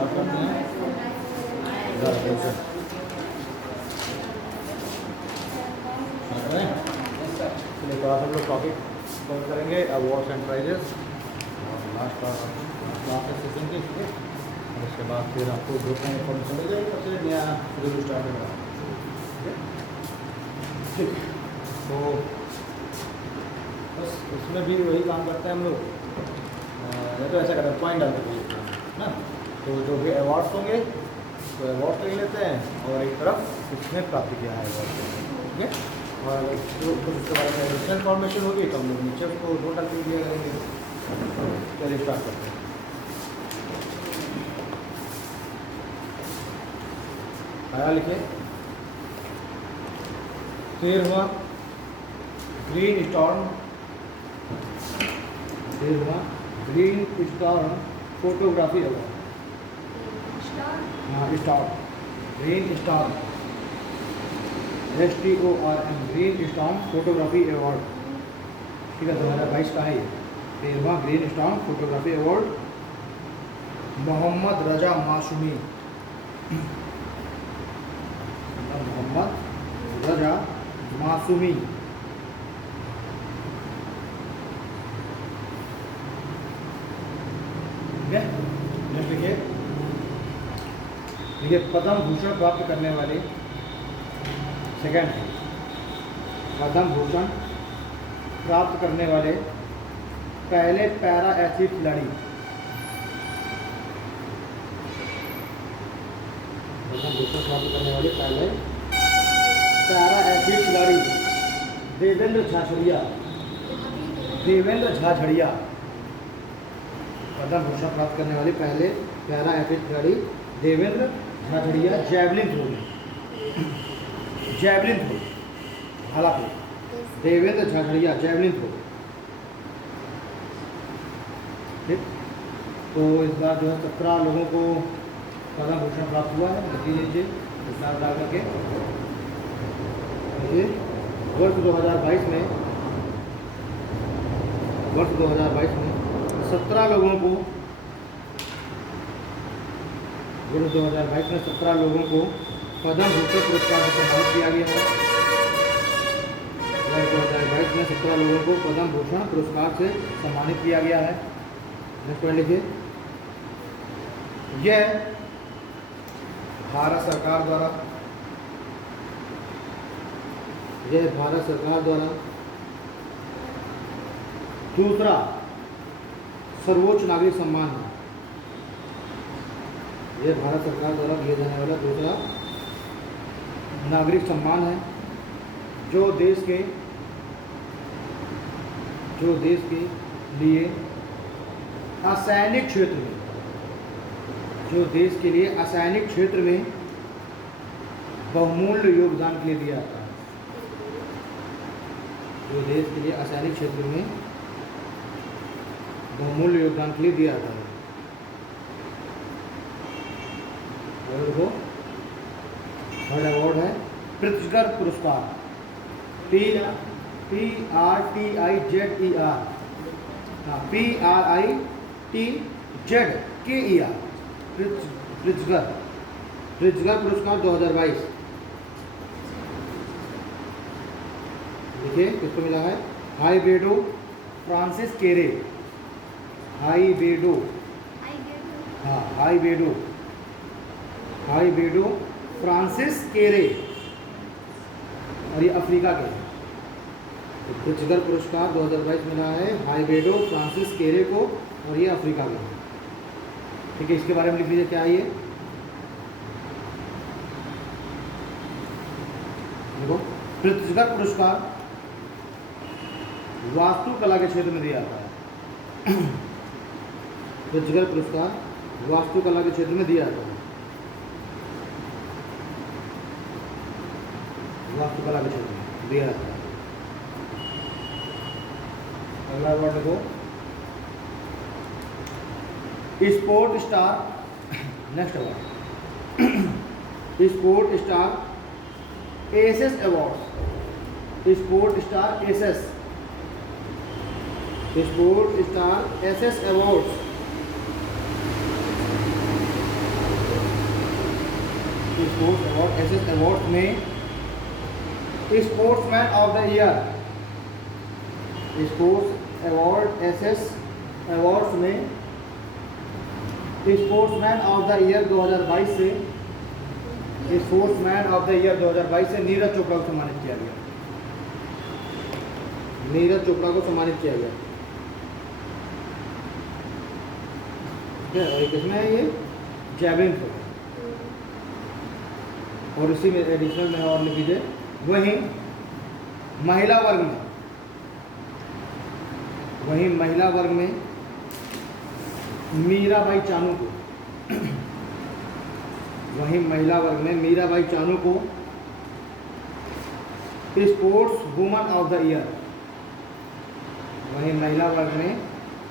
Start करते हैं। चलिए तो आज हम लोग टॉपिक कवर करेंगे अवार्ड्स एंड प्राइजेस और लास्ट क्लास सेशन के, ठीक है। और उसके बाद फिर आपको ग्रुप में इन्फॉर्मेशन मिल जाएगी और फिर नया शेड्यूल स्टार्ट होगा, ठीक है। तो बस उसमें भी वही काम करते हैं हम लोग, या तो ऐसा करते हैं पॉइंट डालते हैं ना। तो जो भी अवार्ड्स होंगे तो अवार्ड ले लेते हैं और एक तरफ किसने प्राप्त किया है अवार्ड, ठीक है। और कुछ उसके बारे में एडिशनल इन्फॉर्मेशन होगी तो हम लोग नीचे उसको नोट डाल के दिया करेंगे। चलिए स्टार्ट करते हैं। आया लिखे 13वां ग्रीन स्टॉर्म, 13वां ग्रीन स्टॉर्म फोटोग्राफी अवार्ड। हाँ storm, green storm STORM green storm photography award, ठीक है। 2022 का है ये 13वां green storm photography award. Mohammad Reza Masoumi, Mohammad Reza Masoumi, ठीक है। नेक्स्ट लिखिए, देखिए पद्म भूषण प्राप्त करने वाले सेकंड, पद्म भूषण प्राप्त करने वाले पहले पैरा एथलीट खिलाड़ी, पद्म भूषण प्राप्त करने वाले पहले पैरा एथलीट खिलाड़ी देवेंद्र झाझड़िया, देवेंद्र झाझड़िया। पद्म भूषण प्राप्त करने वाले पहले पैरा एथलीट खिलाड़ी देवेंद्र झाझड़िया, जैवलिन थ्रो में, जैवलिन थ्रो, हालांकि देवेंद्र झाझड़िया जैवलिन थ्रो, ठीक। तो इस बार जो है 17 लोगों को पद्म भूषण प्राप्त हुआ है। लिखिए नीचे हिसाब डाल करके, वर्ष 2022 में 17 लोगों को, वर्ष 2022 में 17 लोगों को पद्म भूषण पुरस्कार से सम्मानित किया गया है। वर्ष 2022 में 17 लोगों को पद्म भूषण पुरस्कार से सम्मानित किया गया है। नेक्स्ट पॉइंट लिखिए, यह भारत सरकार द्वारा दूसरा सर्वोच्च नागरिक सम्मान है। यह भारत सरकार द्वारा दिया जाने वाला दूसरा नागरिक सम्मान है जो देश के लिए असैनिक क्षेत्र में, जो देश के लिए असैनिक क्षेत्र में बहुमूल्य योगदान के लिए दिया जाता है, जो देश के लिए असैनिक क्षेत्र में बहुमूल्य योगदान के लिए दिया जाता है। और वो थर्ड अवार्ड है प्रित्जकर पुरस्कार, PRTIZER, हाँ PRITZKER, प्रित्जकर पुरस्कार 2022। देखिए किसको मिला है, हाईबेडो फ्रांसिस केरे, हाईबेडो, हाँ हाईबेडो फ्रांसिस केरे, और ये अफ्रीका के। तो प्रित्जकर पुरस्कार 2022 मिला है हाईबेडो फ्रांसिस केरे को, और ये अफ्रीका के, ठीक है। इसके बारे में लिख लीजिए क्या है ये, देखो प्रित्जकर पुरस्कार वास्तुकला के क्षेत्र में दिया जाता है। प्रित्जकर पुरस्कार वास्तुकला के क्षेत्र में दिया जाता है, वास्तुकला के क्षेत्र में दिया जाता है। अगला अवार्ड देखो, sport star, next award sport star SS award, sport star SS, sport star SS awards SS award में sportsman of the year, sports award SS awards में स्पोर्ट्समैन ऑफ द ईयर 2022 से, स्पोर्ट्समैन ऑफ द ईयर 2022 से नीरज चोपड़ा को सम्मानित किया गया। नीरज चोपड़ा को सम्मानित किया गया। किसमें है ये? Javelin throw. और इसी में एडिशनल में और लिख दीजिए। वहीं महिला वर्ग में, वहीं महिला वर्ग में मीराबाई चानू को, वहीं महिला वर्ग में मीराबाई चानू को sports woman of the year, वहीं महिला वर्ग में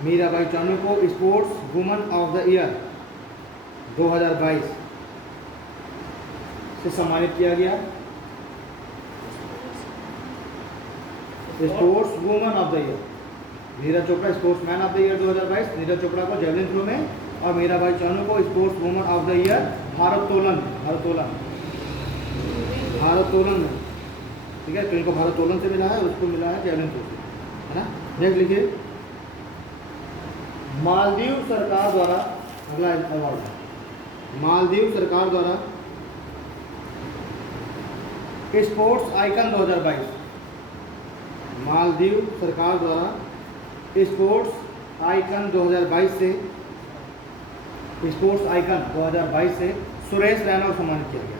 मीराबाई चानू को sports woman of the year 2022 से सम्मानित किया गया। Sports woman of the year Neeraj Chopra sports man of the year 2022, Neeraj Chopra को जेवलिन थ्रो में, और मीराबाई चानू को sports woman of the year भारोत्तोलन में, ठीक है। तो इनको भारोत्तोलन से मिला है, उसको मिला है जेवलिन थ्रो से, है ना। नेक्स्ट लिखिए, मालदीव सरकार द्वारा, अगला अवार्ड है, मालदीव सरकार द्वारा स्पोर्ट्स आइकन 2022, मालदीव सरकार द्वारा स्पोर्ट्स आइकन 2022 से, स्पोर्ट्स आइकन 2022 से सुरेश रैना को सम्मानित किया गया।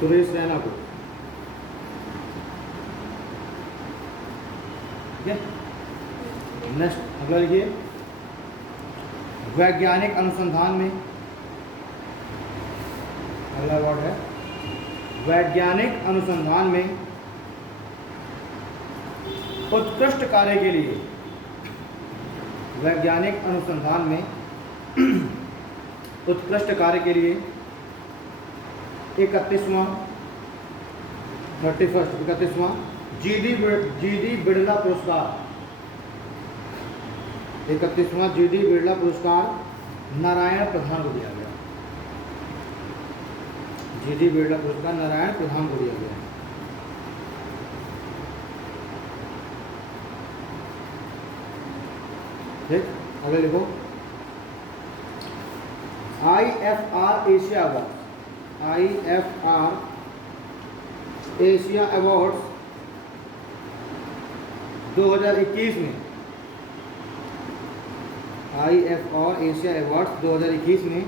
सुरेश रैना को, ठीक है। नेक्स्ट अगला लिखिए, वैज्ञानिक अनुसंधान में, अगला अवार्ड है वैज्ञानिक अनुसंधान में उत्कृष्ट कार्य के लिए, वैज्ञानिक अनुसंधान में उत्कृष्ट कार्य के लिए 31वां जीडी बिड़ला पुरस्कार, 31वां जीडी बिड़ला पुरस्कार नारायण प्रधान को दिया गया। जीडी बिड़ला पुरस्कार नारायण प्रधान को दिया गया। ठीक, अगले लिखो, IFR Asia award, IFR Asia awards 2021 में, IFR एशिया अवार्ड्स 2021 में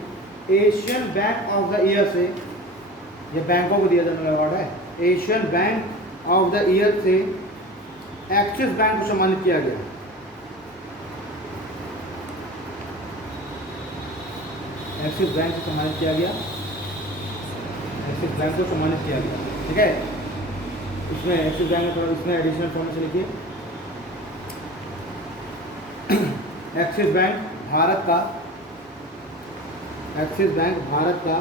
Asian bank of the year से, यह बैंकों को दिया जाने वाला अवार्ड है, Asian bank of the year से एक्सिस बैंक को सम्मानित किया गया। एक्सिस बैंक को सम्मानित किया गया, एक्सिस बैंक को सम्मानित किया गया, ठीक है। इसमें एक्सिस बैंक में थोड़ा इसमें एडिशनल फॉर्म से लिखिए, एक्सिस बैंक भारत का, एक्सिस बैंक भारत का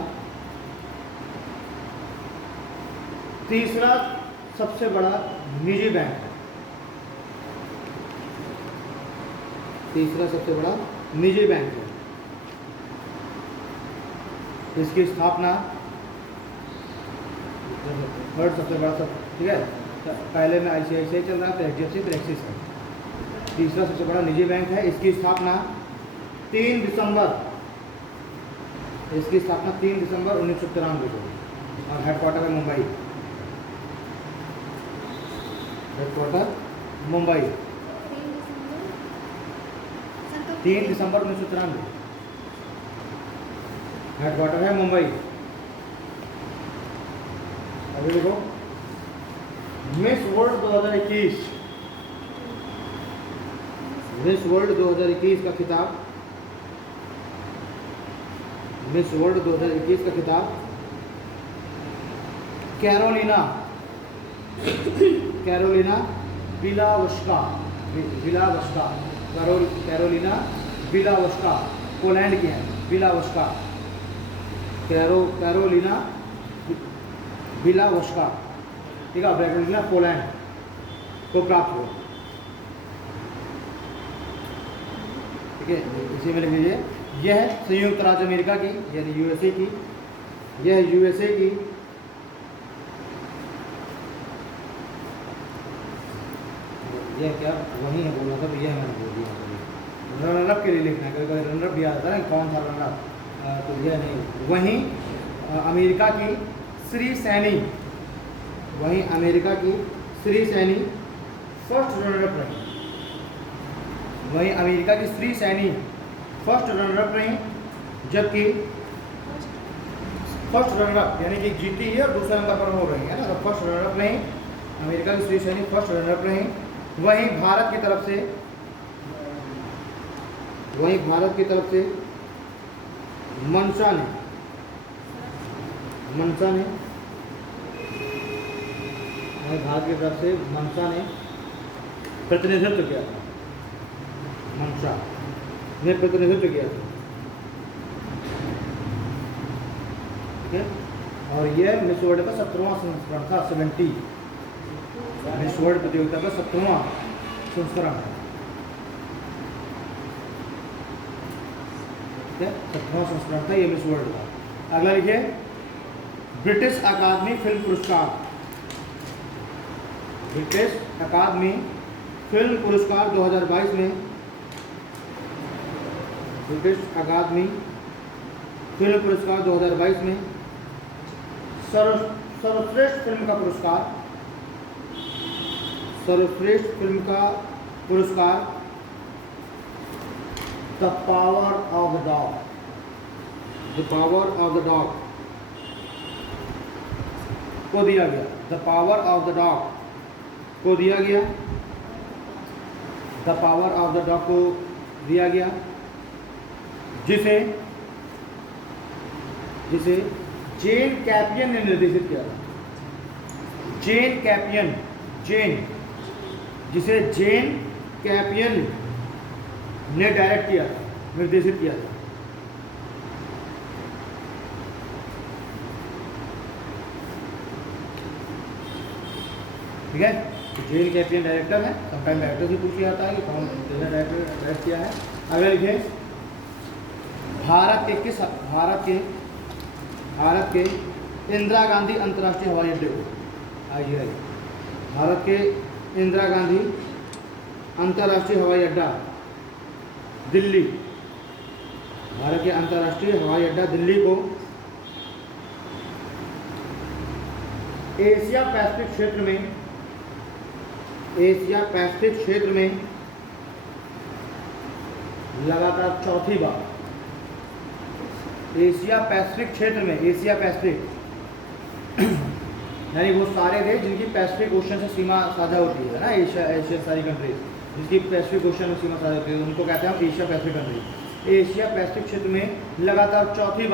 तीसरा सबसे बड़ा निजी बैंक है, तीसरा सबसे बड़ा निजी बैंक है। इसकी स्थापना, थर्ड सबसे बड़ा सब, ठीक है। पहले में ICICI चल रहा था, HDFC फिर एक्सिस है, तीसरा सबसे बड़ा निजी बैंक है। इसकी स्थापना 3 दिसंबर, इसकी स्थापना 3 दिसंबर 1993 को, और हेडक्वार्टर है मुंबई, हेडक्वार्टर मुंबई, 3 दिसंबर 1993, हेडक्वार्टर है मुंबई। अभी देखो, मिस वर्ल्ड 2021, मिस वर्ल्ड 2021 का खिताब, मिस वर्ल्ड 2021 का खिताब Carolina, Carolina Bielawska, Bielawska, Carolina Bielawska, Poland की है, बिलावस्का, कैरोलिना बिलावस्का, ठीक है, कैरोलिना पोलैंड को प्राप्त हुआ। ठीक है, इसी में लिख लीजिए। यह है संयुक्त राज्य अमेरिका की, यानी यूएसए की, यह है यूएसए की यह क्या वही है बोलना था, यह मैंने बोल दिया। रनर अप के लिए लिखना है, कभी कभी रनर अप भी आता है ना, कौन था रनर अप, तो यह नहीं। वहीं अमेरिका की श्री सैनी, वहीं अमेरिका की Shri Saini first runner up रही। वहीं अमेरिका की Shri Saini first runner up रही, जबकि फर्स्ट रनर अप यानी कि जीती है और दूसरे नंबर पर हो रही है ना, तो फर्स्ट रनर अप रही अमेरिका की Shri Saini, first runner up रही। वहीं भारत की तरफ से मनसा ने भारत की तरफ से मनसा ने प्रतिनिधित्व किया था, मनसा ने प्रतिनिधित्व किया था, ठीक है। और यह मिस वर्ल्ड का 17वां संस्करण था, 70 मिस वर्ल्ड प्रतियोगिता का 17वां संस्करण है, ठीक है, 17वां संस्करण था ये मिस वर्ल्ड का। अगला लिखिए, ब्रिटिश अकादमी फिल्म पुरस्कार, ब्रिटिश अकादमी फिल्म पुरस्कार 2022 में, ब्रिटिश अकादमी फिल्म पुरस्कार 2022 में सर्वश्रेष्ठ फिल्म का पुरस्कार, सर्वश्रेष्ठ फिल्म का पुरस्कार the power of the dog, the power of the dog को दिया गया, the power of the dog को दिया गया, the power of the dog को दिया गया, जिसे जेन कैपियन ने निर्देशित किया था। जेन कैपियन, जिसे जेन कैपियन ने डायरेक्ट किया था, निर्देशित किया था। ठीक है, जेन कैपियन डायरेक्टर है, समटाइम डायरेक्टर से पूछ जाता है कि कौन डायरेक्ट किया है। अगला लिखिए, भारत के इंदिरा गांधी अंतर्राष्ट्रीय हवाई अड्डे को, आइए भारत के इंदिरा गांधी अंतर्राष्ट्रीय हवाई अड्डा दिल्ली, भारत के अंतर्राष्ट्रीय हवाई अड्डा दिल्ली को एशिया पैसिफिक क्षेत्र में लगातार चौथी बार, एशिया पैसिफिक क्षेत्र में, एशिया पैसिफिक यानी वो सारे देश जिनकी पैसिफिक ओशन से सीमा साझा होती है ना, एशिया सारी कंट्रीज जिसकी पैसिफिक ओशन में सीमा साझा होती है उनको कहते हैं हम Asia Pacific country. Asia Pacific क्षेत्र में लगातार चौथी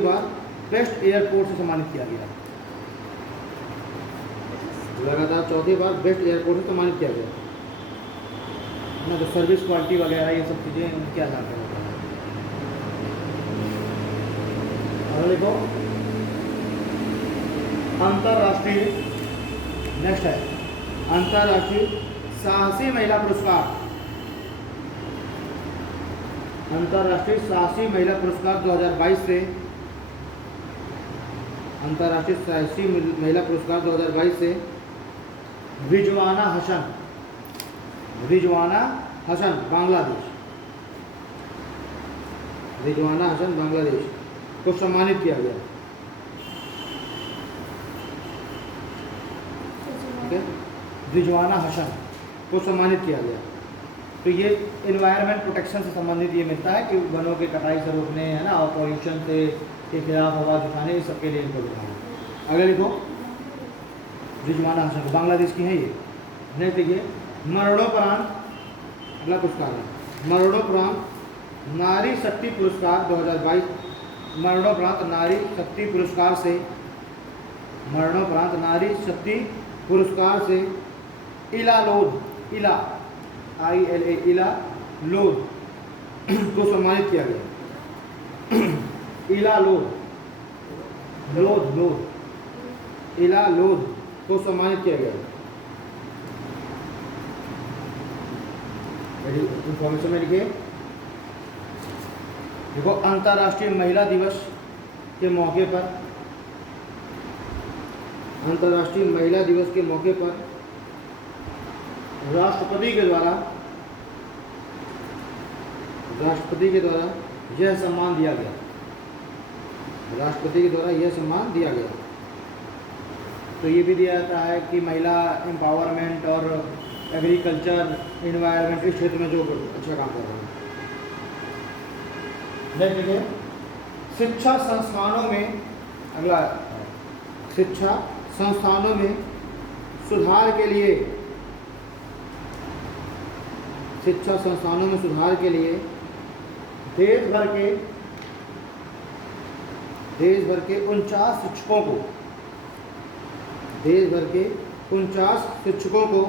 बार बेस्ट एयरपोर्ट से सम्मानित किया गया, लगातार चौथी बार बेस्ट एयरपोर्ट से सम्मानित किया गया ना। तो सर्विस क्वालिटी वगैरह ये सब चीज़ें उनके आधार पर होता है। और देखो अंतर्राष्ट्रीय, नेक्स्ट है अंतर्राष्ट्रीय साहसी महिला पुरस्कार, अंतर्राष्ट्रीय साहसी महिला पुरस्कार 2022 से, अंतर्राष्ट्रीय साहसी महिला पुरस्कार 2022 से रिजवाना हसन बांग्लादेश को सम्मानित किया गया। ठीक है, रिजवाना हसन को सम्मानित किया गया। तो ये इन्वायरमेंट प्रोटेक्शन से संबंधित ये मिलता है कि वनों के कटाई से रोकने, है ना, और पॉल्यूशन से के खिलाफ आवाज़ उठाने, इस सबके लिए इनको दिखाना। अगर देखो रिजवाना हसन बांग्लादेश की है ये। नहीं देखिए, मरणोपरांत, अगला पुरस्कार है मरणोपरांत नारी शक्ति पुरस्कार 2022, मरणोपरांत नारी शक्ति पुरस्कार से, मरणोपरांत नारी शक्ति पुरस्कार से इला लोध, इला ILA इला लोध को सम्मानित किया गया। इला लोध इला लोध को सम्मानित किया गया। इंफॉर्मेशन में लिखिए, देखो अंतर्राष्ट्रीय महिला दिवस के मौके पर, अंतर्राष्ट्रीय महिला दिवस के मौके पर राष्ट्रपति के द्वारा यह सम्मान दिया गया, राष्ट्रपति के द्वारा यह सम्मान दिया गया। तो ये भी दिया जाता है कि महिला एम्पावरमेंट और एग्रीकल्चर इन्वायरमेंट के क्षेत्र में जो अच्छा काम कर रहे हैं। नेक्स्ट देखिए, शिक्षा संस्थानों में, अगला शिक्षा संस्थानों में सुधार के लिए, शिक्षा संस्थानों में सुधार के लिए देश भर के 49 शिक्षकों को, देश भर के 49 शिक्षकों को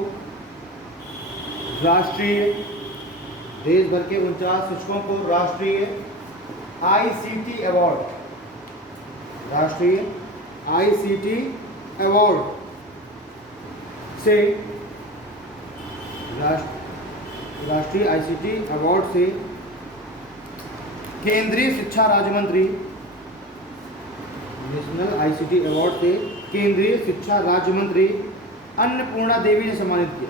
राष्ट्रीय, देश भर के 49 शिक्षकों को राष्ट्रीय ICT अवार्ड, राष्ट्रीय ICT अवार्ड से, राष्ट्रीय ICT अवार्ड से केंद्रीय शिक्षा राज्य मंत्री, नेशनल ICT अवार्ड से केंद्रीय शिक्षा राज्य मंत्री अन्नपूर्णा देवी ने सम्मानित किया,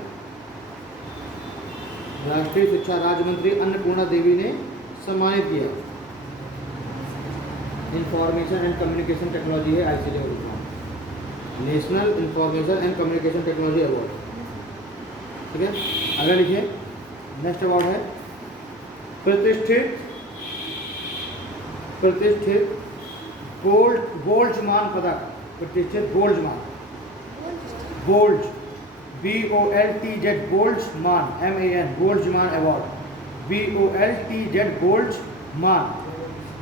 राष्ट्रीय शिक्षा राज्य मंत्री अन्नपूर्णा देवी ने सम्मानित किया। इंफॉर्मेशन एंड कम्युनिकेशन टेक्नोलॉजी है ICT award, national information and communication technology award, ठीक है। अगला लिखिए, नेक्स्ट अवार्ड है प्रतिष्ठित बोल्ट्जमान पदक, प्रतिष्ठित Boltzmann, Boltz BOLTZ Boltzmann MAN Boltzmann award, BOLTZ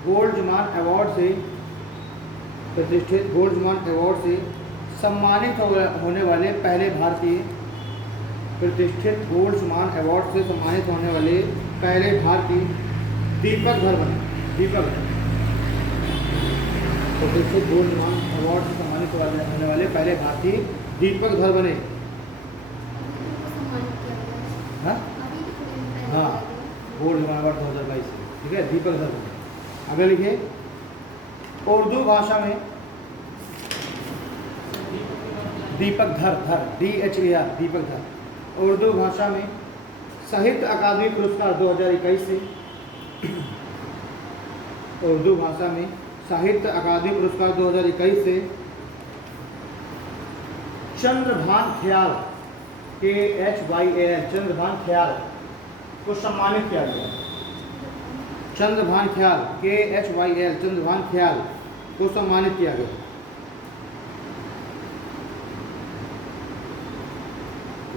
Boltzmann award से, प्रतिष्ठित बोल्ट्जमान अवार्ड से सम्मानित होने वाले पहले भारतीय, प्रतिष्ठित बोल्ट्जमान अवार्ड से सम्मानित होने वाले पहले भारतीय दीपक धर बने, दीपक धर, प्रतिष्ठित बोल्ट्जमान अवार्ड से सम्मानित होने वाले पहले भारतीय दीपक धर बने। हाँ, बोल्ट्जमान अवार्ड 2022 से, ठीक है, दीपक धर बने। आगे लिखिए, उर्दू भाषा में दीपक धर, DHER दीपक धर, उर्दू भाषा में साहित्य अकादमी पुरस्कार 2021 से, उर्दू भाषा में साहित्य अकादमी पुरस्कार 2021 से चंद्रभान ख्याल KHYAL, चंद्रभान ख्याल को सम्मानित किया गया, चंद्रभान ख्याल KHYAL, चंद्रभान ख्याल को सम्मानित किया गया।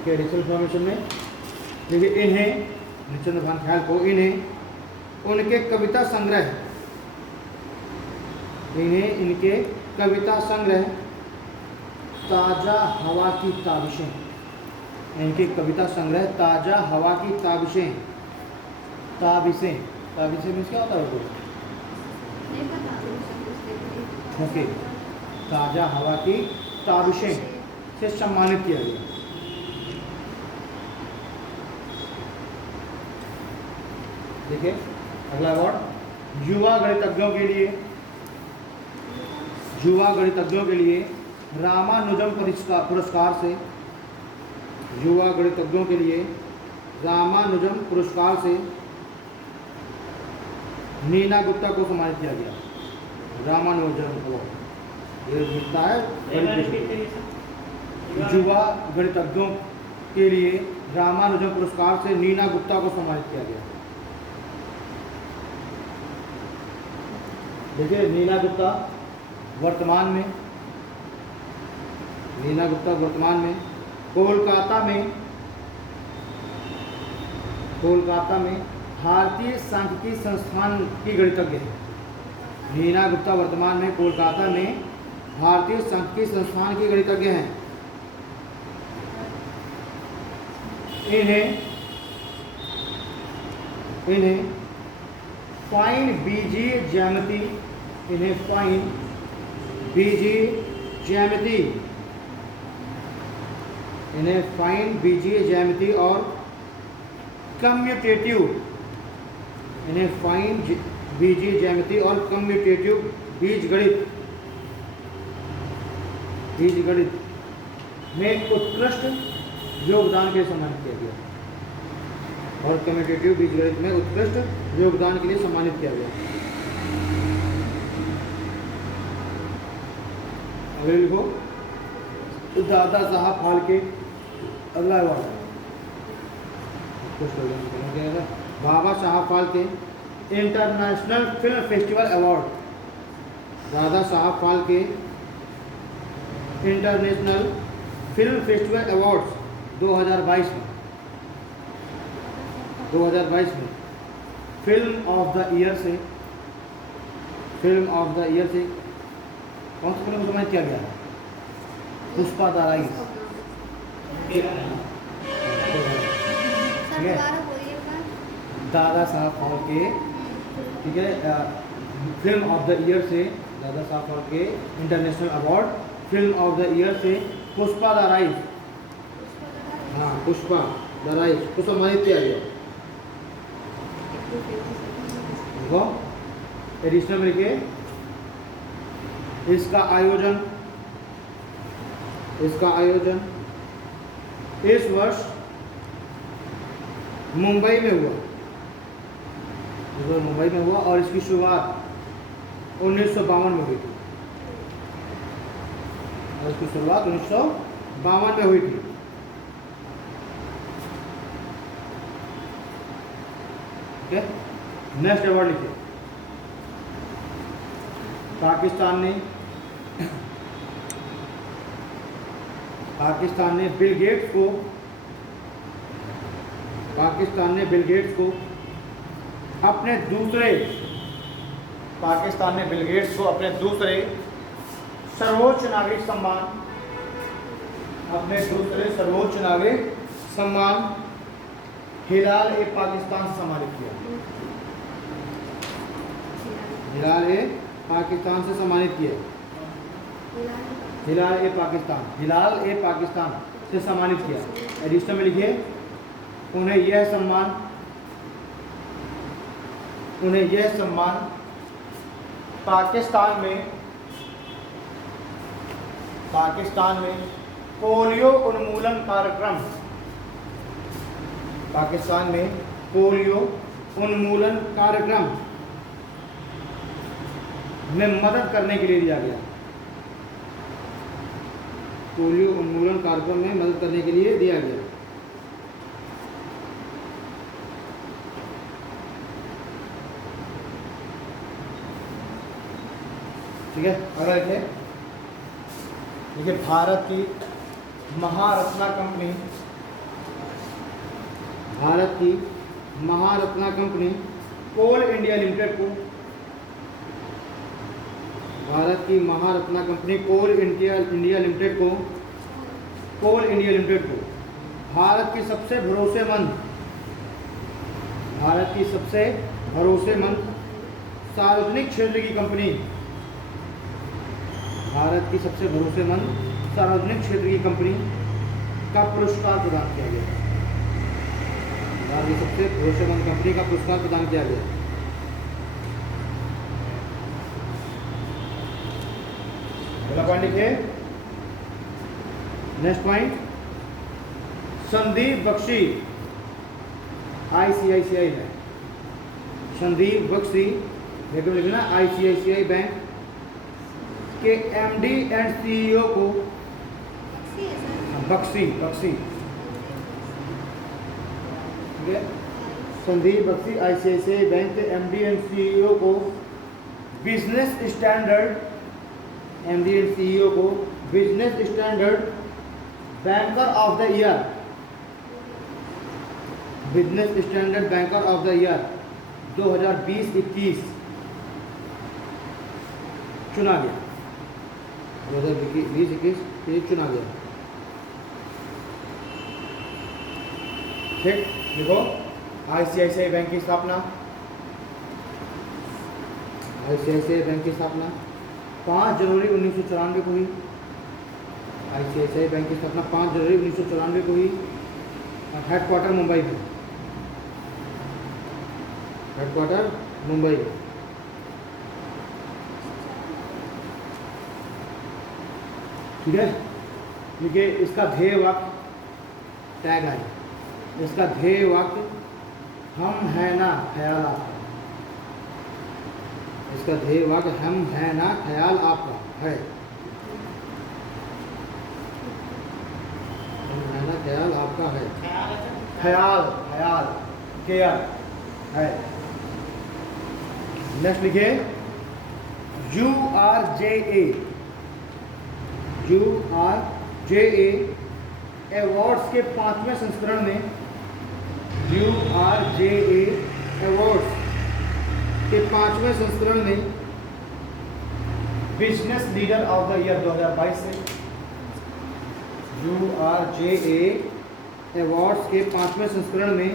एडिशनल इन्फॉर्मेशन में देखिए, इन्हें चंद्रभान ख्याल को, इन्हें उनके कविता संग्रह, इन्हें इनके कविता संग्रह ताज़ा हवा की ताबिशें, इनके कविता संग्रह ताज़ा हवा की ताबिशें, ताबिशें मीन्स क्या होता है वो? ओके, ताज़ा हवा की ताबिशें से सम्मानित किया गया। देखिए, अगला अवार्ड युवा गणितज्ञों के लिए, युवा गणितज्ञों के लिए रामानुजम पुरस्कार से, युवा गणितज्ञों के लिए रामानुजम पुरस्कार से नीना गुप्ता को सम्मानित किया गया। रामानुजम अवार्ड ये मिलता है युवा गणितज्ञों के लिए रामानुजम पुरस्कार से नीना गुप्ता को सम्मानित किया गया। देखिए, नीना गुप्ता वर्तमान में कोलकाता में भारतीय सांख्यिकी संस्थान की गणितज्ञ है। नीना गुप्ता वर्तमान में कोलकाता में भारतीय सांख्यिकी संस्थान की गणितज्ञ हैं। इन्हें फाइन बीजीय ज्यामिति, इन्हें फाइन बीजीय ज्यामिति और कम्यूटेटिव यानी फाइन बीजीय ज्यामिति और कम्यूटेटिव बीजगणित में उत्कृष्ट योगदान के लिए सम्मानित किया गया और कम्यूटेटिव बीजगणित में उत्कृष्ट योगदान के लिए सम्मानित किया गया। अगले लिखो दादा साहब फाल्के, अगला अवार्ड बाबा Saheb Phalke international film festival award, Dada Saheb Phalke international film festival awards 2022 में फिल्म ऑफ द ईयर से कौन सी फिल्म सम्मानित किया गया है? Pushpa the rise. दादा साहब फाल्के, ठीक है, फिल्म ऑफ द ईयर से Dada Saheb Phalke international award film of the year से पुष्पा द राइज, हाँ पुष्पा द राइज को सम्मानित किया गया। देखो एडिशनल में लिखिए इसका आयोजन इस वर्ष मुंबई में हुआ और इसकी शुरुआत 1952 में हुई थी ठीक है। नेक्स्ट अवार्ड लिखिए पाकिस्तान ने बिल गेट्स को अपने दूसरे सर्वोच्च नागरिक सम्मान हिलाल ए पाकिस्तान से सम्मानित किया। हिलाल ए पाकिस्तान से सम्मानित किया। एडिशनल में लिखिए उन्हें यह सम्मान पाकिस्तान में पोलियो उन्मूलन कार्यक्रम में मदद करने के लिए दिया गया। पोलियो उन्मूलन कार्यक्रम में मदद करने के लिए दिया गया। ठीक है। अगला देखिए भारत की महारत्ना कंपनी कोल इंडिया लिमिटेड को भारत की सबसे भरोसेमंद सार्वजनिक क्षेत्र की कंपनी का पुरस्कार प्रदान किया गया। भारत की सबसे भरोसेमंद कंपनी का पुरस्कार प्रदान किया गया। अगला पॉइंट लिखिए। Next point Sandeep Bakshi ICICI है। संदीप बख्शी लिखना ICICI बैंक के MD एंड CEO को बख्शी ठीक है। संदीप बख्शी ICICI बैंक के MD एंड CEO को business standard banker of the year 2020-21 चुना गया। 2020-21 चुना गया। ठीक देखो ICICI बैंक की स्थापना 5 जनवरी 1994 को हुई। ICICI बैंक की स्थापना 5 जनवरी 1994 को हुई। हेडक्वार्टर मुंबई में हेडक्वार्टर मुंबई। ठीक है, देखिए इसका ध्येय वाक्य टैग लाइन, इसका ध्येय वाक्य हम है ना ख्याल आपका। इसका ध्येय वाक्य हम है ना ख्याल आपका है। हम है ना ख्याल आपका है। ख्याल ख्याल केयर है। नेक्स्ट लिखिए URJA, URJA अवार्ड्स के 5वें संस्करण में, URJA अवार्ड्स के 5वें संस्करण में business leader of the year 2022 से, URJA अवार्ड्स के 5वें संस्करण में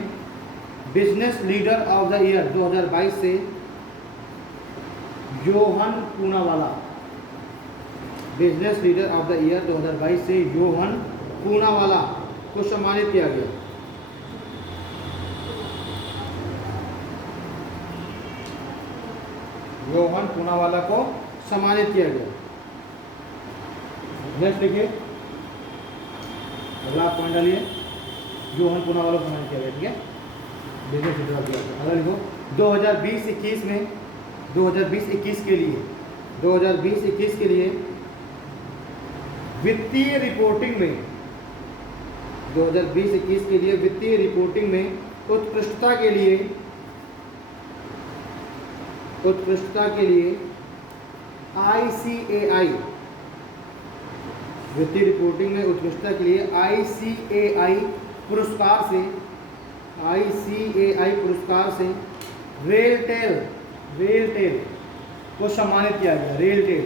business leader of the year 2022 से Yohan Poonawalla, business leader of the year 2022 से योहन पूनावाला को सम्मानित किया गया। योहन पूनावाला को सम्मानित किया गया। नेक्स्ट देखिए, अगला पॉइंट डालिए, योहन पूनावाला को सम्मानित किया गया। ठीक है, business leader of the year. अगला लिखो 2020-21 में, 2020-21 के लिए, 2020-21 के लिए वित्तीय रिपोर्टिंग में, 2020-21 के लिए वित्तीय रिपोर्टिंग में उत्कृष्टता के लिए, ICAI, वित्तीय रिपोर्टिंग में उत्कृष्टता के लिए ICAI पुरस्कार से, ICAI पुरस्कार से रेलटेल को सम्मानित किया गया। रेलटेल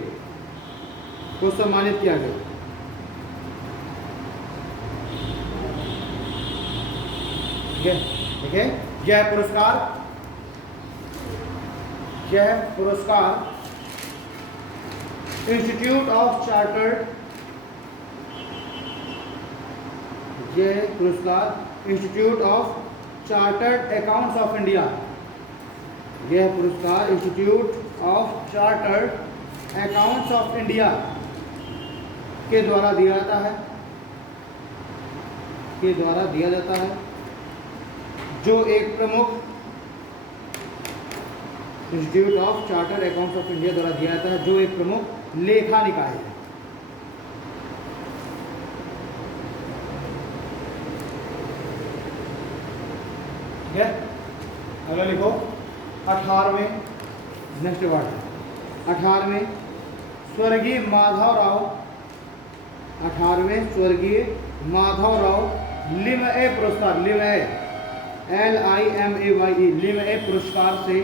को सम्मानित किया गया। ठीक है, देखिए यह पुरस्कार इंस्टीट्यूट ऑफ चार्टर्ड, यह पुरस्कार institute of chartered accounts of India, यह पुरस्कार institute of chartered accounts of India के द्वारा दिया जाता है, जो एक प्रमुख institute of chartered accounts of India द्वारा दिया जाता है, जो एक प्रमुख लेखा निकाय है। ठीक है, अगला लिखो 18वें, नेक्स्ट वर्ड 18वें स्वर्गीय माधवराव, 18वें स्वर्गीय माधवराव लिमए पुरस्कार, लिमए LIMAYE, लिमए पुरस्कार से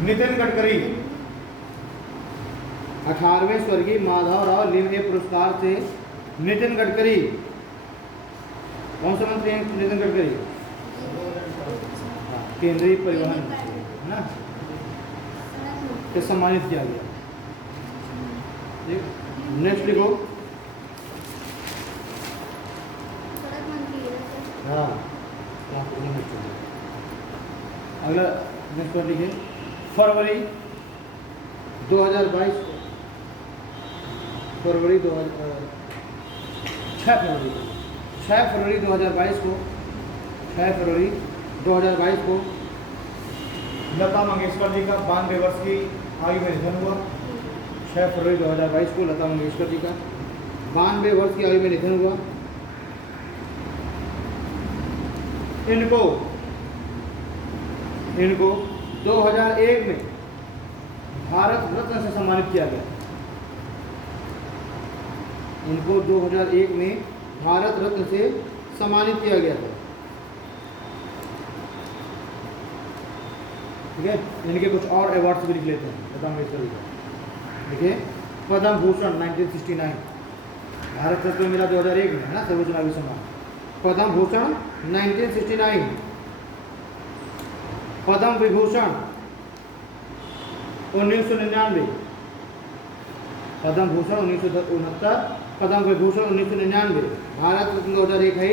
नितिन गडकरी, 18वें स्वर्गीय माधवराव लिमए पुरस्कार से नितिन गडकरी, कौन सा मंत्री हैं नितिन गडकरी? केंद्रीय परिवहन है ना, से सम्मानित किया गया। नेक्स्ट लिखो, हाँ अगला नेक्स्ट वर्ड लिखिए फरवरी 2022, फरवरी 6 फरवरी 2022 को, 6 फरवरी 2022 को लता मंगेशकर जी का 92 वर्ष की आयु में निधन हुआ। 6 फरवरी 2022 को लता मंगेशकर जी का 92 वर्ष की आयु में निधन हुआ। इनको 2001 में भारत रत्न से सम्मानित किया गया। इनको 2001 में भारत रत्न से सम्मानित किया गया था। ठीक है, इनके कुछ और अवार्ड्स भी लिख लेते हैं, लता मंगेशकर जी का। देखिए पद्म भूषण 1969, भारत रत्न मिला 2001 में, है ना, सर्वोच्च नागरिक सम्मान। पद्म भूषण 1969, पद्म विभूषण 1999, पद्म भूषण 1969, पद्म विभूषण 1999, भारत रत्न 2001 है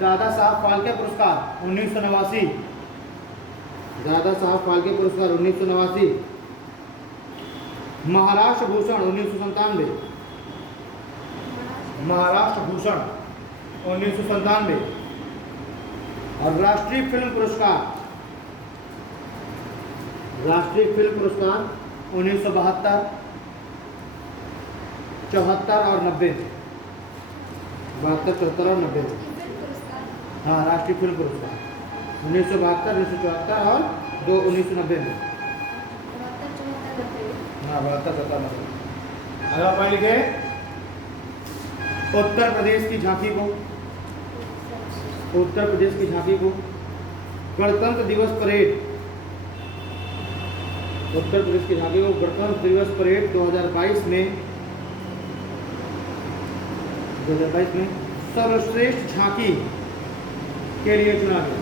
दादा साहब फाल्के पुरस्कार 1989, दादा साहब फाल्के पुरस्कार 1989, महाराष्ट्र भूषण 1997, महाराष्ट्र भूषण 1997, और राष्ट्रीय फिल्म पुरस्कार 1972, 74 और 90, 72, 74 और 90। हाँ, राष्ट्रीय फिल्म पुरस्कार 1972, 1974 और 1990 में। हाँ, 72, 74, 90। अगला पॉइंट लिखे, उत्तर प्रदेश की झांकी को गणतंत्र दिवस परेड, उत्तर प्रदेश की झांकी को गणतंत्र दिवस परेड 2022 में सर्वश्रेष्ठ झांकी के लिए चुना गया,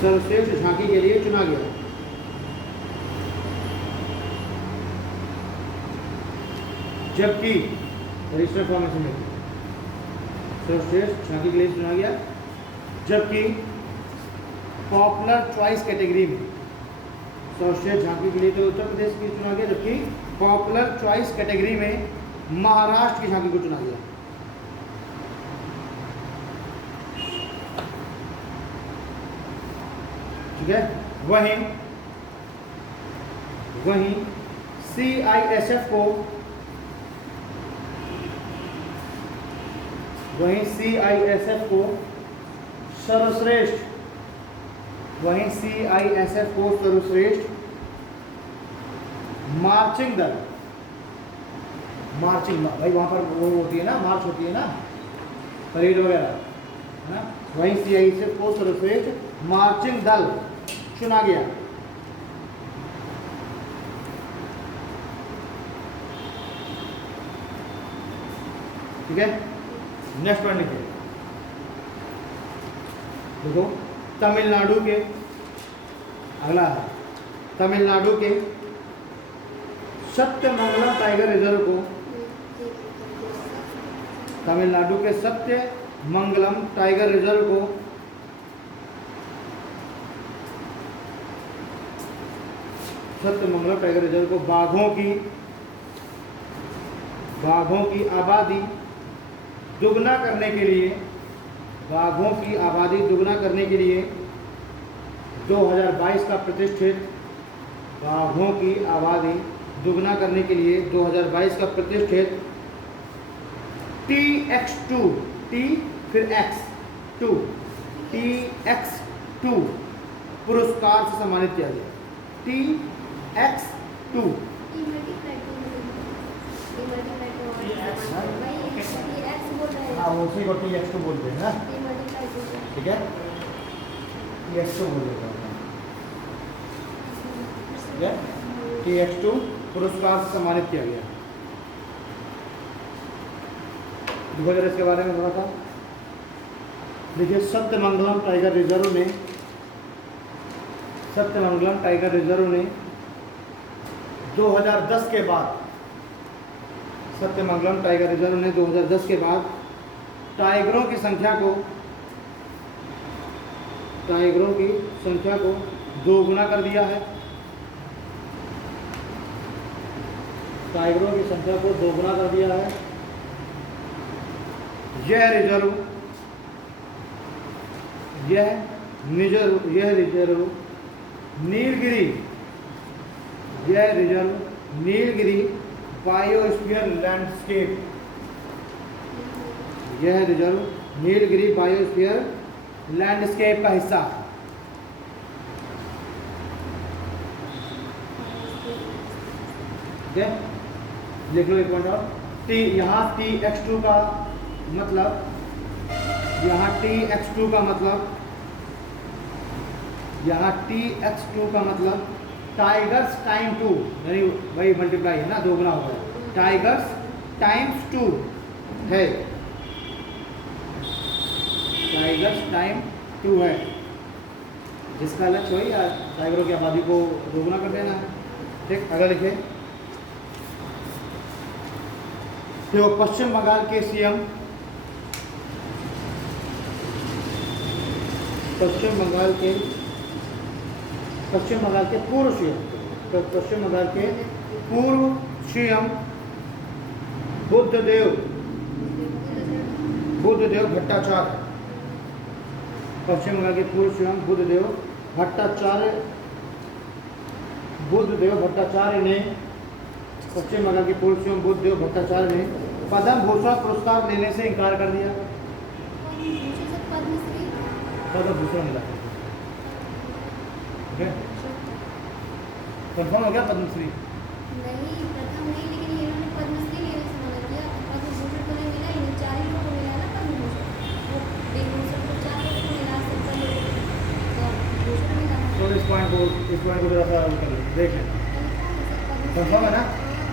सर्वश्रेष्ठ झांकी के लिए चुना गया। जबकि रजिस्टर फॉर्मेशन में सर्वश्रेष्ठ झांकी के लिए चुना गया, जबकि पॉपुलर चॉइस कैटेगरी में सर्वश्रेष्ठ झांकी के लिए तो उत्तर प्रदेश की चुना गया, जबकि पॉपुलर चॉइस कैटेगरी में महाराष्ट्र की झांकी को चुना गया। ठीक है। वहीं CISF को सर्वश्रेष्ठ मार्चिंग दल, भाई वहां पर वो होती है ना, मार्च होती है ना, परेड वगैरह है ना, वहीं CISF को सर्वश्रेष्ठ मार्चिंग दल चुना गया। ठीक है। नेक्स्ट पॉइंट लिखिए, देखो तमिलनाडु के, अगला है तमिलनाडु के सत्यमंगलम टाइगर रिजर्व को, तमिलनाडु के सत्यमंगलम टाइगर रिजर्व को बाघों की आबादी दुगना करने के लिए, 2022 का प्रतिष्ठित, 2 पुरस्कार से सम्मानित किया गया। TX2 हाँ, उसी को TX2 बोलते हैं ना, ठीक है, TX2 बोल देता हूँ, ठीक है। TX2 पुरस्कार से सम्मानित किया गया। देखो जरा इसके बारे में थोड़ा सा देखिए, सत्यमंगलम टाइगर रिजर्व ने 2010 के बाद, सत्यमंगलम टाइगर रिजर्व ने 2010 के बाद टाइगरों की संख्या को दोगुना कर दिया है। यह रिजर्व नीलगिरी बायोस्फीयर लैंडस्केप का हिस्सा है। लिख लो एक पॉइंट और, यहाँ TX2 का मतलब टाइगर्स टाइम 2, यानी वही मल्टीप्लाई है ना, दोगुना हो गया, टाइगर्स टाइम्स 2 है, जिसका लक्ष्य वही टाइगरों की आबादी को दोगुना कर देना है। ठीक, अगर लिखे तो पश्चिम बंगाल के CM पश्चिम बंगाल के पूर्व सीएम, तो पश्चिम बंगाल के पूर्व सीएम बुद्धदेव भट्टाचार्य, पश्चिम बंगाल के पूर्व सीएम बुद्धदेव भट्टाचार्य ने, पश्चिम बंगाल के पूर्व सीएम बुद्धदेव भट्टाचार्य ने पद्म भूषण पुरस्कार लेने से इनकार कर दिया। पद्म भूषण मिला, कंफर्म हो गया पद्मश्री? नहीं, प्रथम नहीं, लेकिन इन्होंने पद्मश्री लेने से मना किया। पद्म भूषण तो नहीं मिला, इन्हें 4 ही लोगों को मिला ना पद्म भूषण। वो एक भूषण को 4 लोगों को मिला, 70 लोगों को भूषण मिला। तो इस पॉइंट को थोड़ा सा कर लो, देख लेना। कंफर्म है ना?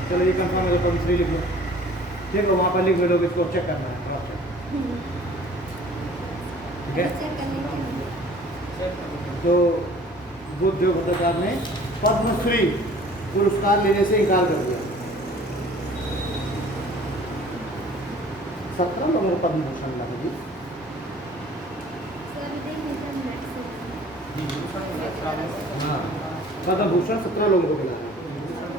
चलो ये कंफर्म है तो पद्मश्री लिख लो, ठीक है? वहाँ पर लिख लो, इसको चेक करना है, क्रॉस चेक, ठीक है? चेक करने के लिए तो बुद्धदेव भट्टाचार्य ने पद्मश्री पुरस्कार लेने से इनकार कर दिया। 17 लोगों को पद्म भूषण मिला जी। सर देख लीजिए नेट से। हाँ, पद्म भूषण 17 लोगों को मिला है।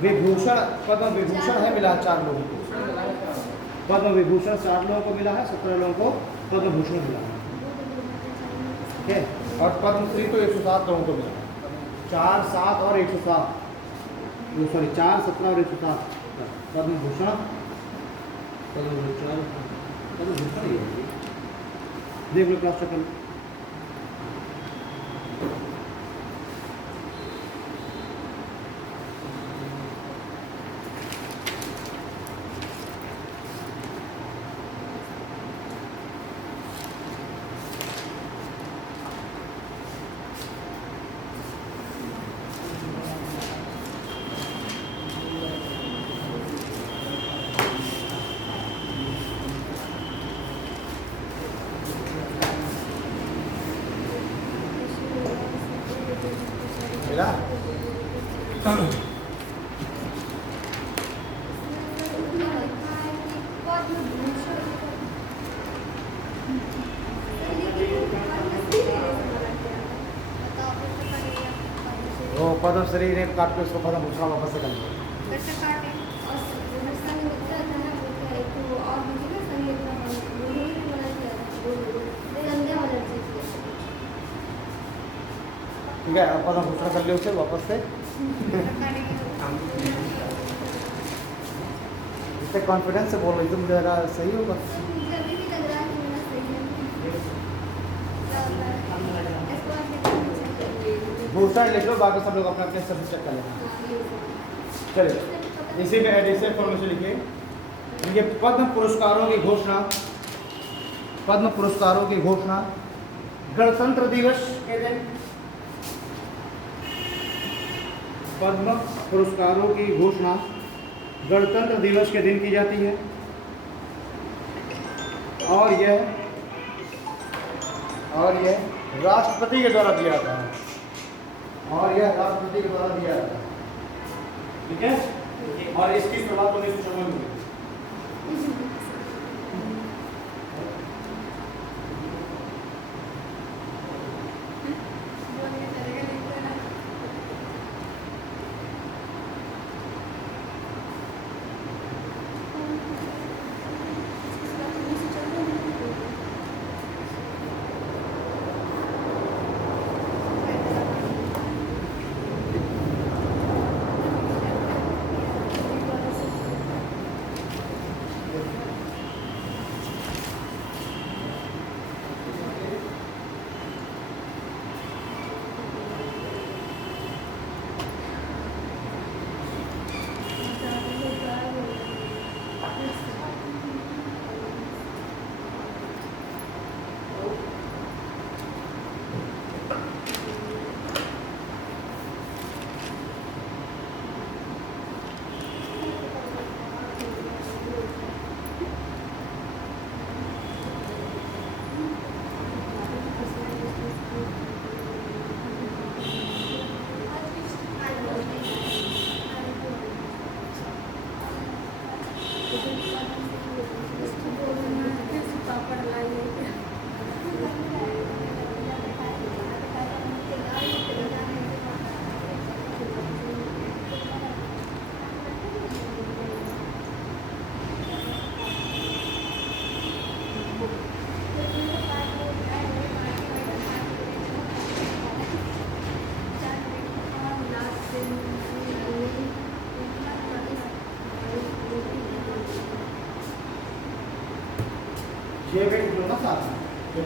विभूषण, पद्म विभूषण है मिला 4 लोगों को। पद्म विभूषण 4 लोगों को मिला है, 17 लोगों को पद्म भूषण मिला है, ठीक है? और पद्मश्री तो 107 लोगों को मिला है। 4, 7 और 107, सॉरी 4, 17 और 107 पद्म भूषण, पद्म भूषण ही है। देख लो क्रॉस चेक कर लो। मिला? वो पद्मश्री ने काट के उसको पद्म भूषण वापस से कर लिया। ठीक है, पद्म भूषण कर लिया उसे वापस से। इससे कॉन्फिडेंस से बोल रही तुम, जरा सही होगा। भूषण लिख लो, बाकी सब लोग अपने अपने सब चेक कर लेना। चलिए इसी में एडिशन इन्फॉर्मेशन लिखिए। ये पद्म पुरस्कारों की घोषणा, पद्म पुरस्कारों की घोषणा गणतंत्र दिवस के दिन, पद्म पुरस्कारों की घोषणा गणतंत्र दिवस के दिन की जाती है और यह राष्ट्रपति के द्वारा दिया जाता है, ठीक है? और इसकी शुरुआत 1956 में हुई।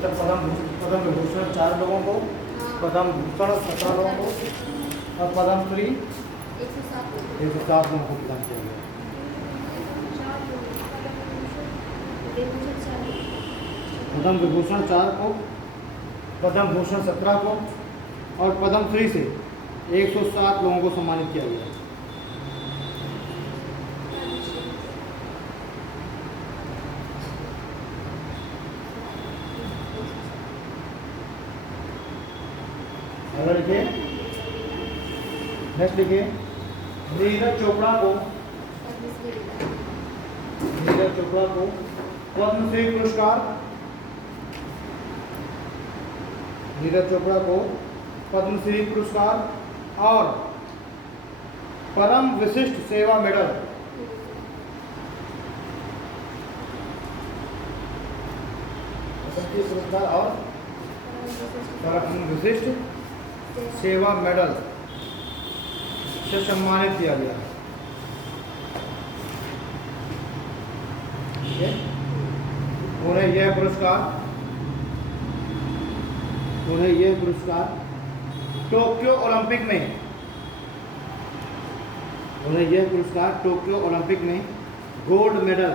मतलब पद्म विभूषण 4 लोगों को, पद्म भूषण 17 लोगों को और पद्म श्री 107 लोगों को प्रदान किया गया। पद्म विभूषण 4 को, पद्म भूषण 17 को और पद्म श्री से 107 लोगों को सम्मानित किया गया। अगर लिखिए, नेक्स्ट लिखिए, नीरज चोपड़ा को पद्मश्री पुरस्कार, नीरज चोपड़ा को पद्मश्री पुरस्कार और परम विशिष्ट सेवा मेडल, पुरस्कार और परम विशिष्ट सेवा मेडल से सम्मानित किया गया। ठीक है, उन्हें यह पुरस्कार टोक्यो ओलंपिक में गोल्ड मेडल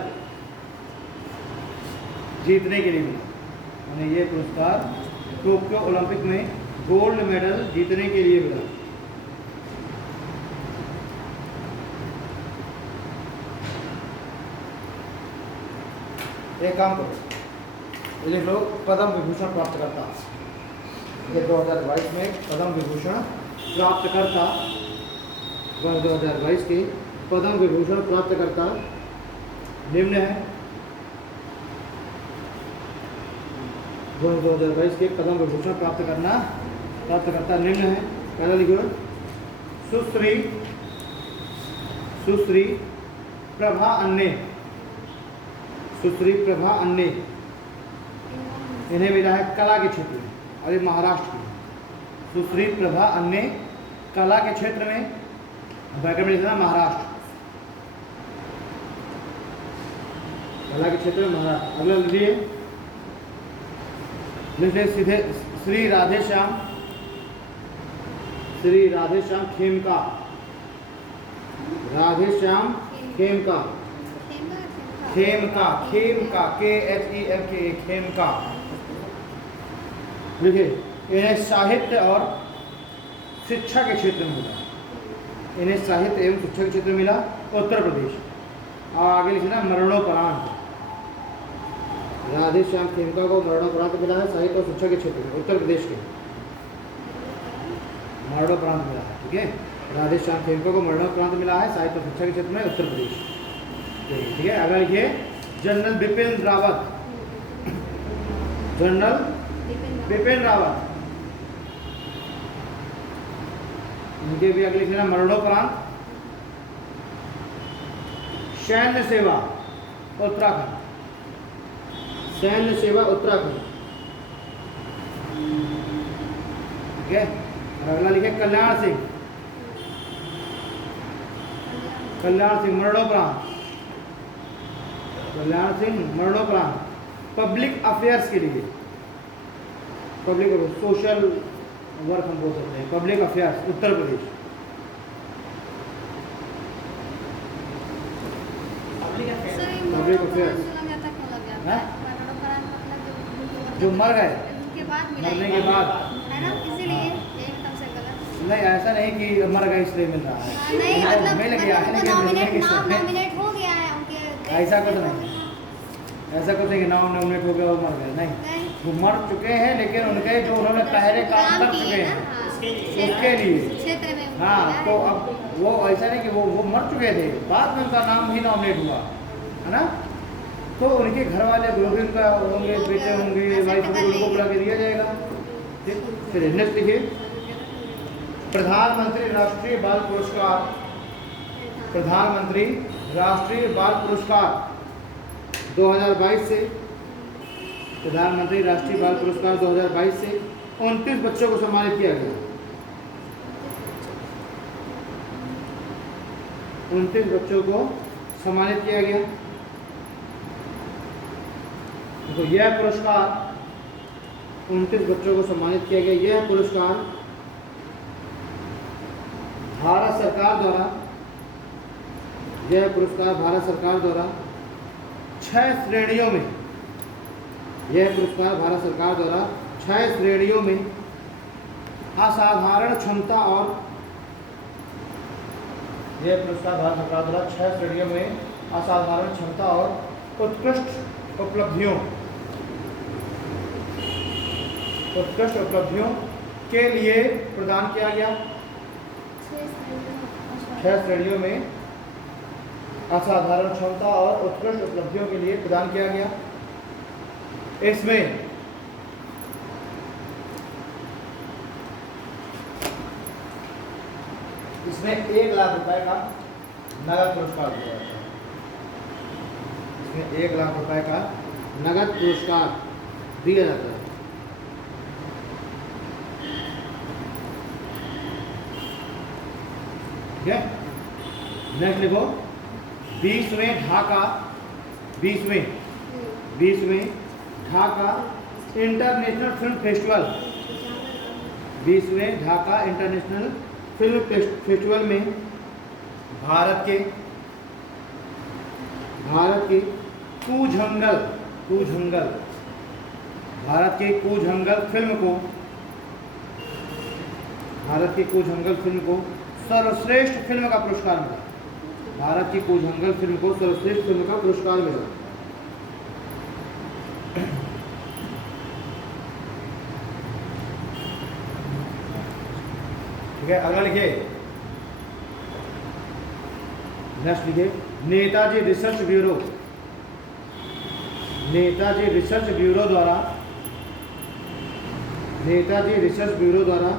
जीतने के लिए मिला। उन्हें यह पुरस्कार टोक्यो ओलंपिक में गोल्ड मेडल जीतने के लिए मिला। एक काम करो, लिख लो पद्म विभूषण प्राप्तकर्ता। ये 2022 में पद्म विभूषण प्राप्तकर्ता, 2022 के पद्म विभूषण प्राप्तकर्ता निम्न है। 2022 के पद्म विभूषण प्राप्तकर्ता निम्न है। पहला लिखो, सुश्री प्रभा अन्ने, इन्हें मिला है कला के क्षेत्र में, और ये महाराष्ट्र की। सुश्री प्रभा अन्ने कला के क्षेत्र में, ब्रैकेट में लिखना महाराष्ट्र, कला के क्षेत्र में महाराष्ट्र। अगला लिखिए, सीधे श्री राधेश्याम खेमका, खेमका लिखिए। इन्हें साहित्य और शिक्षा के क्षेत्र में मिला, इन्हें साहित्य एवं शिक्षा के क्षेत्र में मिला, उत्तर प्रदेश। और आगे लिखना मरणोपरांत, राधेश्याम खेमका को मरणोपरांत मिला है साहित्य और शिक्षा के क्षेत्र में, उत्तर प्रदेश के मरणोपरांत मिला है। ठीक है, राधेश्याम खेमका को मरणोपरांत मिला है साहित्य और शिक्षा के क्षेत्र में, उत्तर प्रदेश। ठीक है, अगर लिखिए जनरल बिपिन रावत, इनके भी अगले लिखना मरणोपरांत। सैन्य सेवा उत्तराखंड, ठीक है। और अगला लिखे कल्याण सिंह मरणोपरांत, पब्लिक अफेयर्स के लिए, सोशल वर्क हम बोल सकते हैं, public affairs, Uttar Pradesh. Public affairs जो मर गए, मरने के बाद, नहीं ऐसा नहीं कि मर गए इसलिए मिल रहा है, मिल गया ऐसा कुछ नहीं, कि नाम नॉमिनेट हो गया और मर गए, नहीं, वो मर चुके हैं, लेकिन उनके जो उन्होंने पहले काम कर चुके हैं उसके लिए, हाँ, तो अब वो ऐसा नहीं कि वो मर चुके थे, बाद में उनका नाम ही नॉमिनेट हुआ है ना, तो उनके घर वाले जो भी उनका होंगे, बेटे होंगे, वाइफ होंगे, उनको बुला के दिया जाएगा। ठीक, फिर नेक्स्ट लिखिए, प्रधानमंत्री राष्ट्रीय बाल पुरस्कार 2022 से, प्रधानमंत्री राष्ट्रीय बाल पुरस्कार 2022 से 29 बच्चों को सम्मानित किया गया। 29 बच्चों को सम्मानित किया गया। तो यह पुरस्कार 29 बच्चों को सम्मानित किया गया। यह पुरस्कार भारत सरकार द्वारा 6 श्रेणियों में, यह पुरस्कार भारत सरकार द्वारा 6 श्रेणियों में असाधारण क्षमता और यह पुरस्कार भारत सरकार द्वारा 6 श्रेणियों में असाधारण क्षमता और उत्कृष्ट उपलब्धियों के लिए प्रदान किया गया। 6 श्रेणियों में असाधारण क्षमता और उत्कृष्ट उपलब्धियों के लिए प्रदान किया गया। इसमें इसमें 1 लाख रुपए का नगद पुरस्कार दिया जाता है। इसमें 1 लाख रुपए का नगद पुरस्कार दिया जाता है। ठीक है, नेक्स्ट लिखो 20वें ढाका इंटरनेशनल फिल्म फेस्टिवल। 20वें ढाका इंटरनेशनल फिल्म फेस्टिवल में भारत के कूझंगल फिल्म को सर्वश्रेष्ठ फिल्म का पुरस्कार मिला। भारत की कूझंगल फिल्म को सर्वश्रेष्ठ फिल्म का पुरस्कार मिला। ठीक है, अगला लिखिए, नेक्स्ट लिखिए नेताजी रिसर्च ब्यूरो द्वारा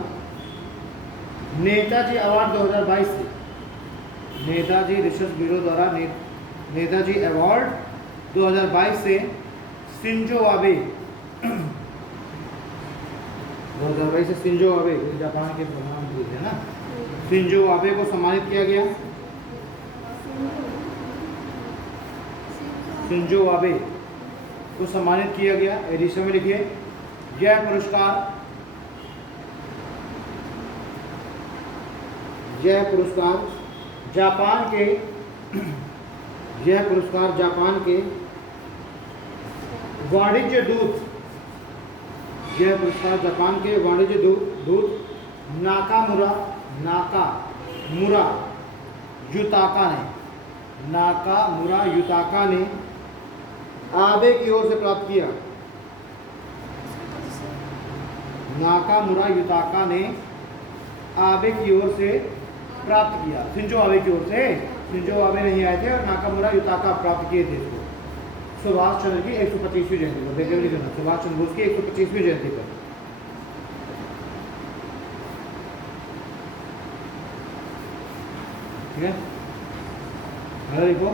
नेताजी अवार्ड 2022 से नेताजी अवार्ड 2022 से शिंजो आबे 2022 से शिंजो आबे जापान के प्रधानमंत्री थे ना, शिंजो आबे को सम्मानित किया गया। शिंजो आबे को सम्मानित किया गया। एडिशन में लिखिए यह पुरस्कार जापान के वाणिज्य दूत नाकामुरा युताका ने आबे की ओर से प्राप्त किया। नाकामुरा युताका ने आबे की ओर से प्राप्त किया। शिंजो आबे की ओर से, शिंजो आबे नहीं आए थे और नाकामुरा युताका प्राप्त किए थे इसको सुभाष चंद्र की 125वीं जयंती पर। सुभाष चंद्र बोस की 125वीं जयंती पर। ठीक है, अगर देखो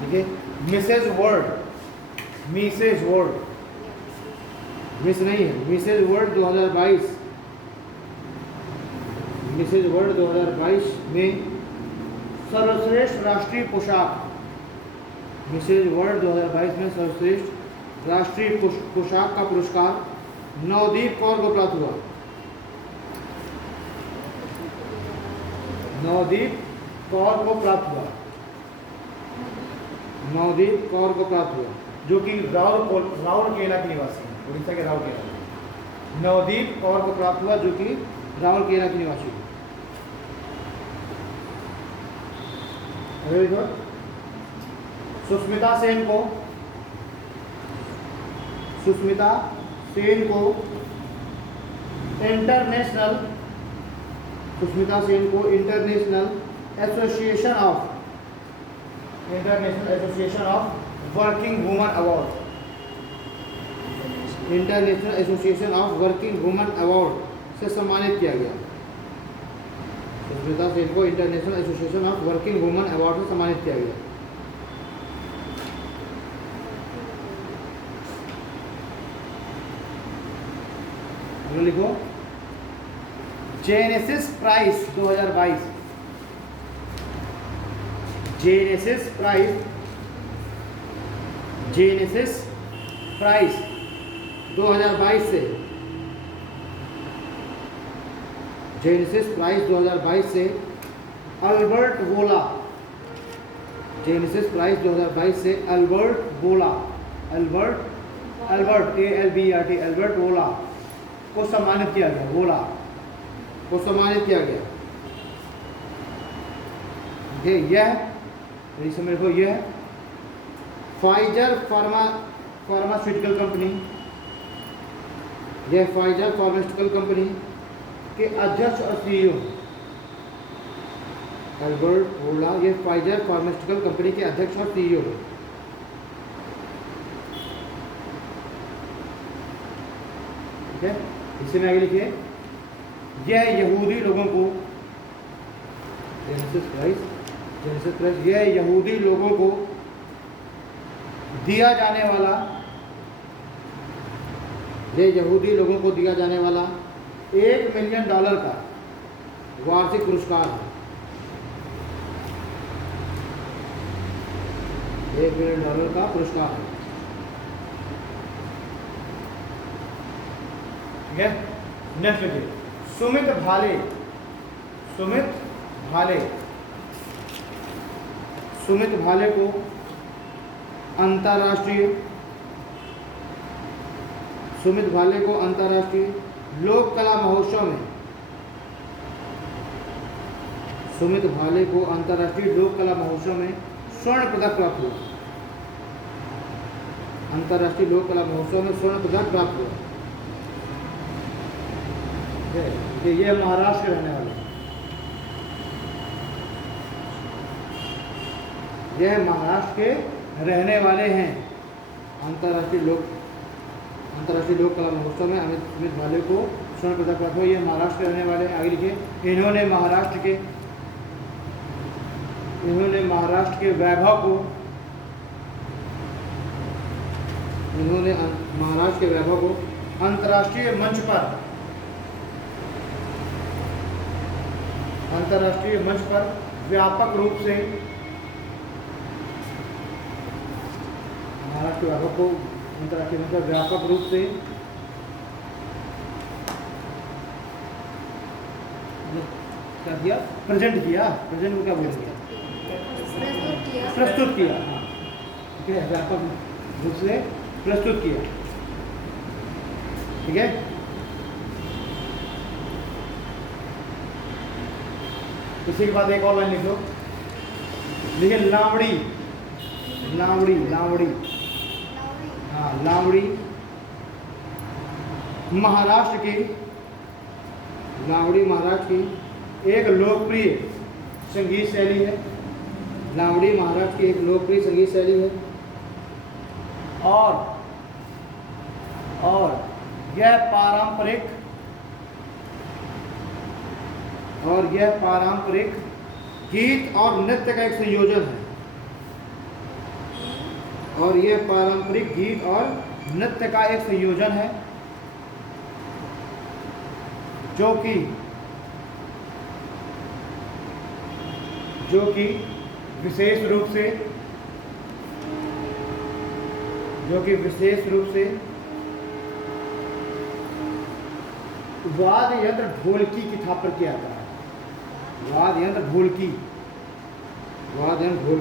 देखिए मिसेज वर्ल्ड मिस नहीं है, मिसेज वर्ल्ड 2022 में सर्वश्रेष्ठ राष्ट्रीय पोशाक का पुरस्कार नवदीप कौर को प्राप्त हुआ। नवदीप कौर को प्राप्त हुआ जो कि राउरकेला के निवासी हैं, उड़ीसा के राउरकेला। नवदीप कौर को प्राप्त हुआ जो कि राउरकेला के निवासी हैं। सुष्मिता सेन को international association of working woman award से सम्मानित किया गया। सुष्मिता सेन को international association of working woman award से सम्मानित किया गया। लिखो जेनेसिस प्राइज 2022 जेनेसिस प्राइस 2022 से, जेनेसिस प्राइस 2022 से अल्बर्ट वोला, जेनेसिस प्राइस 2022 से अल्बर्ट वोला, अल्बर्ट ALBERT अल्बर्ट वोला को सम्मानित किया गया, वोला को सम्मानित किया गया। यह इसमें देखो, यह फाइजर फार्मास्यूटिकल कंपनी, यह फाइजर फार्मास्यूटिकल कंपनी के अध्यक्ष और CEO अल्बर्ट वोला, ये फाइजर फार्मास्यूटिकल कंपनी के अध्यक्ष और CEO है। ठीक है, इसी में आगे लिखिए, यह यहूदी लोगों को, जेनेसिस प्राइस, यह यहूदी लोगों को दिया जाने वाला, ये यहूदी लोगों को दिया जाने वाला $1 मिलियन का वार्षिक पुरस्कार है। $1 मिलियन का पुरस्कार है। ठीक है, नेक्स्ट देखिए, सुमित भाले, सुमित भाले को अंतर्राष्ट्रीय लोक कला महोत्सव में, सुमित भाले को अंतर्राष्ट्रीय लोक कला महोत्सव में स्वर्ण पदक प्राप्त हुआ, अंतर्राष्ट्रीय लोक कला महोत्सव में स्वर्ण पदक प्राप्त हुआ। ये महाराष्ट्र के रहने वाले हैं, यह महाराष्ट्र के रहने वाले हैं। अंतर्राष्ट्रीय लोक कला महोत्सव में सुमित भाले को स्वर्ण पदक प्राप्त हुआ। ये महाराष्ट्र के रहने वाले हैं। आगे लिखिए, इन्होंने महाराष्ट्र के वैभव को अंतर्राष्ट्रीय मंच पर व्यापक रूप से, महाराष्ट्र के वैभव को अंतर्राष्ट्रीय मंच पर व्यापक रूप से क्या किया, प्रेजेंट किया, प्रेजेंट को क्या बोलेंगे, प्रस्तुत किया। ठीक है, व्यापक रूप से प्रस्तुत किया। ठीक है, इसी के बाद एक और लाइन लिख लो, लिखिए लावड़ी, हाँ, लावड़ी महाराष्ट्र की एक लोकप्रिय संगीत शैली है। लावड़ी महाराष्ट्र की एक लोकप्रिय संगीत शैली है और यह पारंपरिक गीत और नृत्य का एक संयोजन है, और यह पारंपरिक गीत और नृत्य का एक संयोजन है जो कि विशेष रूप से वाद्य यंत्र ढोलकी की थाप पर किया जाता है। वाद्य यंत्र ढोलकी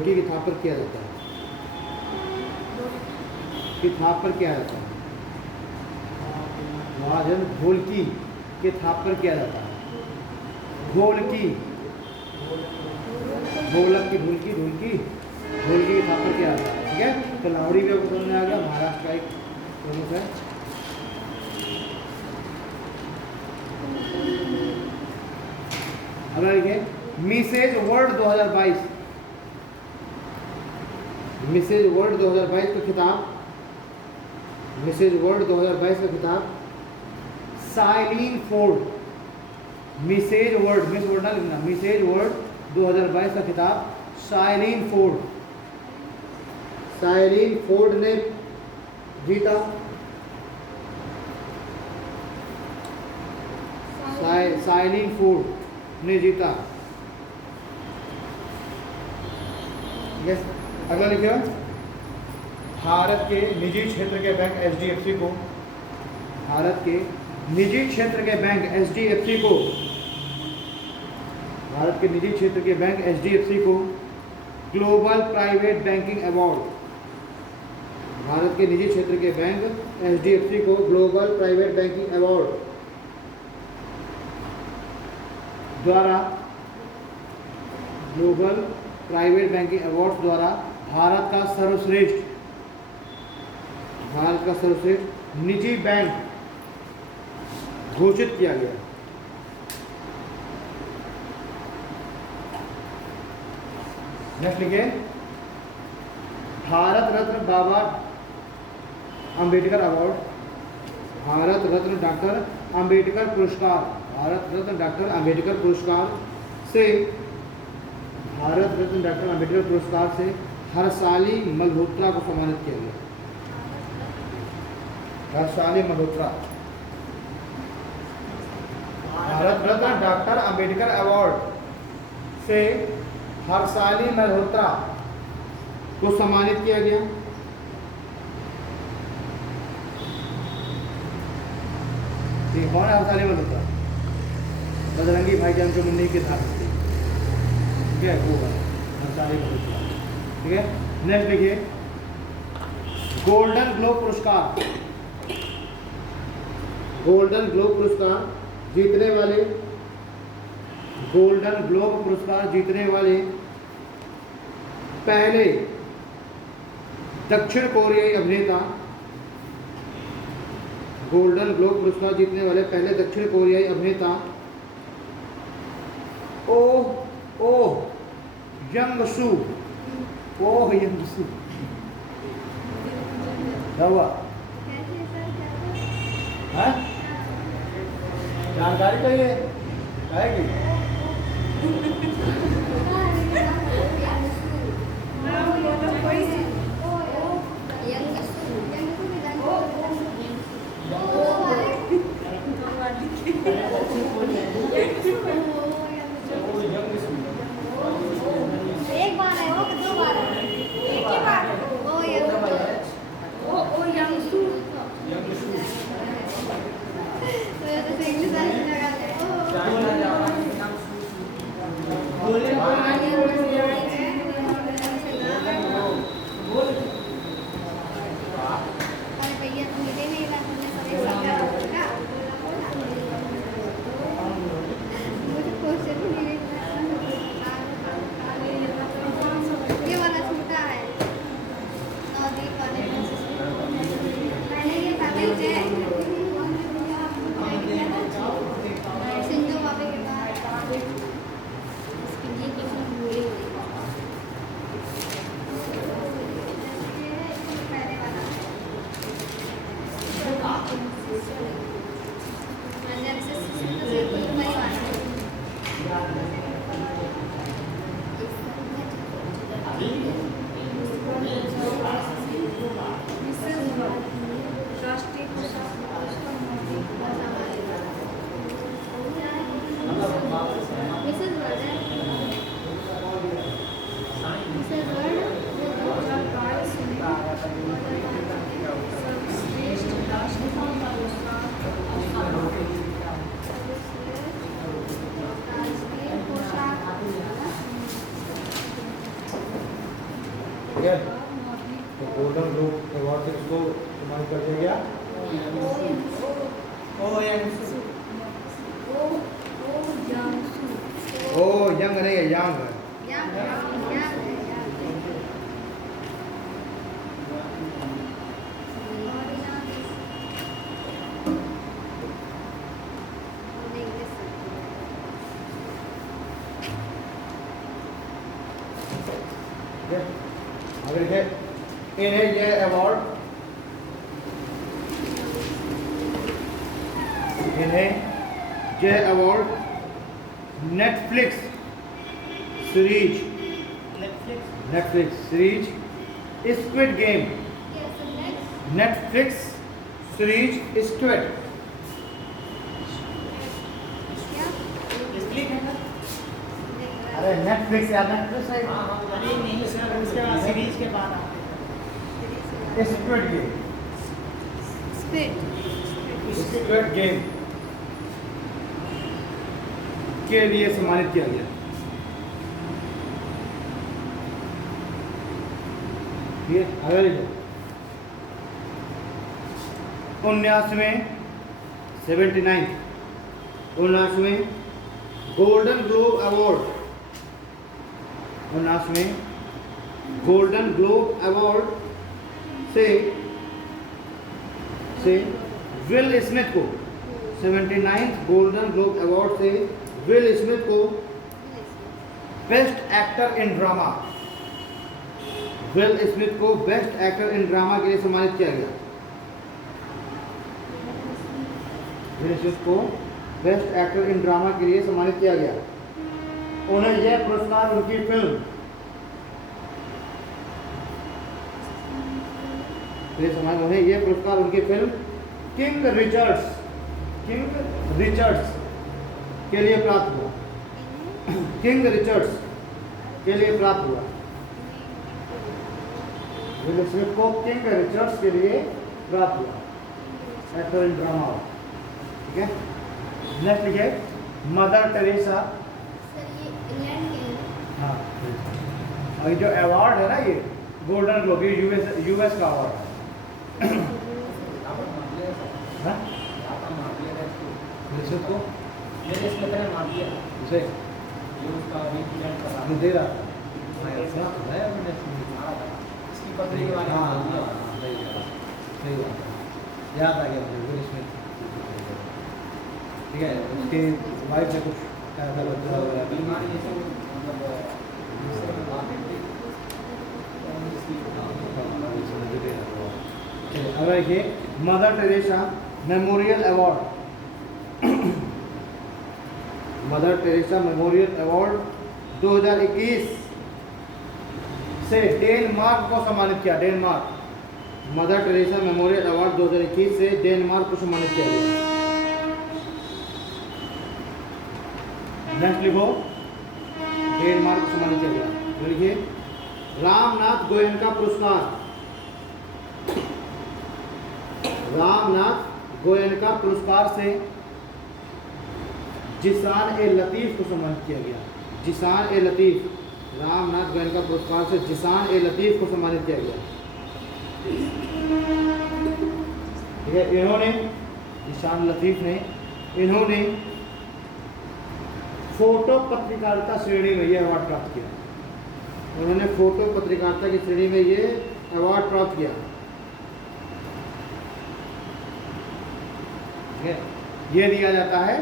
की थाप पर किया जाता है, वाद्य यंत्र ढोलकी के थाप पर किया जाता है। ढोलकी, ढोलक की ढोलकी की थाप पर किया जाता है। ठीक है, तो लावड़ी का समझ में आ गया, महाराष्ट्र का एक प्रमुख है। अगला लिखिए, मिसेज वर्ल्ड 2022, मिसेज वर्ल्ड 2022 का खिताब, मिसेज वर्ल्ड 2022 का खिताब Shaylyn Ford, Mrs world, Miss world ना लिखना, मिसेज वर्ल्ड 2022 का खिताब साइलीन फोर्ड ने जीता। साइलीन फोर्ड ने जीता। ठीक है। अगला लिखिएगा, भारत के निजी क्षेत्र के बैंक HDFC को, भारत के निजी क्षेत्र के बैंक HDFC को, भारत के निजी क्षेत्र के बैंक HDFC को global private banking award, Bharat के निजी क्षेत्र के बैंक HDFC को ग्लोबल प्राइवेट बैंकिंग अवार्ड द्वारा, ग्लोबल प्राइवेट बैंकिंग अवार्ड द्वारा भारत का सर्वश्रेष्ठ, भारत का सर्वश्रेष्ठ निजी बैंक घोषित किया गया। नेक्स्ट लिखिए, भारत रत्न बाबा अंबेडकर अवार्ड, भारत रत्न डॉक्टर अंबेडकर पुरस्कार, भारत रत्न डॉक्टर अंबेडकर पुरस्कार से, भारत रत्न डॉक्टर अंबेडकर पुरस्कार से हर्षाली मल्होत्रा को सम्मानित किया गया। हर्षाली मल्होत्रा, भारत रत्न डॉक्टर अंबेडकर अवार्ड से हर्षाली मल्होत्रा को सम्मानित किया गया। ठीक, कौन है हर्षाली मल्होत्रा? बजरंगी भाईजान जो मुन्नी के धार थे, ठीक है, वो है हर्षाली मल्होत्रा। ठीक है। नेक्स्ट देखिए, गोल्डन ग्लोब पुरस्कार, गोल्डन ग्लोब पुरस्कार जीतने वाले, गोल्डन ग्लोब पुरस्कार जीतने वाले पहले दक्षिण कोरियाई अभिनेता, गोल्डन ग्लोब पुरस्कार जीतने वाले पहले दक्षिण कोरियाई अभिनेता ओह यंग सू, ओह यंग सू, क्या हुआ? हाँ? जानकारी चाहिए है कि एक बार है वो कि दो बार है? एक ही बार है। ओ यंगसू, तो ये तो इंग्लिश वाले लगा दे। अरे भैया तुम मिले नहीं, बात तुमने सब एक साथ करा होगा। मुझे क्वेश्चन ही नहीं ये वाला छोटा है, नवदीप वाले पहले ये पैकेज है सिंधु बाबे के बाद इसकी ये क्वेश्चन भूल ही गई। पहले वाला एनालिसिस सिंथेसिस वही वाला ठीक है। तो गोल्डन ग्लोब अवार्ड से इसको सम्मानित कर दिया गया। ओ यंग नहीं है, यंग है। आगे लिखे, इन्हें यह अवार्ड, इन्हें यह award Netflix series, Netflix series squid game, Netflix series squid, अरे नेटफ्लिक्स या नेटफ्लिक्स है, इंग्लिश में इसके स्क्विड गेम, स्क्विड गेम के लिए सम्मानित किया गया। ये अगले 19वें 79वें गोल्डन ग्लोब अवार्ड, 19वें गोल्डन ग्लोब अवार्ड से विल स्मिथ को, 79th गोल्डन ग्लोब अवार्ड से विल स्मिथ को best actor in drama, Will Smith को बेस्ट एक्टर इन ड्रामा के लिए सम्मानित किया गया। विल स्मिथ को बेस्ट एक्टर इन ड्रामा के लिए सम्मानित किया गया। उन्हें यह पुरस्कार उनकी फिल्म उन्हें यह पुरस्कार उनकी फिल्म किंग रिचर्ड्स के लिए प्राप्त हुआ। किंग रिचर्ड्स के लिए प्राप्त हुआ। विल स्मिथ को किंग रिचर्ड्स के लिए प्राप्त हुआ एक्टर इन ड्रामा। ठीक है, नेक्स्ट लिखिए मदर टेरेसा। सर ये इंग्लैंड के हैं। हाँ, और ये जो अवार्ड है ना, ये गोल्डन ग्लोब, ये यूएस का अवार्ड है। हाँ? विल स्मिथ को उसे आपने दे रहा था। सही बात है, याद आ गया मुझे विल स्मिथ। ठीक है, उसके वाइफ ने कुछ ऐसा बच्चा वगैरह अब देखिए mother Teresa memorial award. Mother Teresa memorial award 2021 से डेनमार्क को सम्मानित किया। Denmark, mother Teresa memorial award 2021 से डेनमार्क को सम्मानित किया गया। नेक्स्ट लिखो डेनमार्क को सम्मानित किया गया। तो लिखिए रामनाथ गोयनका पुरस्कार, रामनाथ गोयनका पुरस्कार से जिसान ए लतीफ़ को सम्मानित किया गया। जिसान ए लतीफ़, रामनाथ गोयनका पुरस्कार से जिसान ए लतीफ़ को सम्मानित किया गया। ठीक है, इन्होंने जिसान लतीफ़ ने इन्होंने फोटो पत्रकारिता श्रेणी में यह अवार्ड प्राप्त किया। उन्होंने फोटो पत्रकारिता की श्रेणी में ये अवार्ड प्राप्त किया। ये दिया जाता है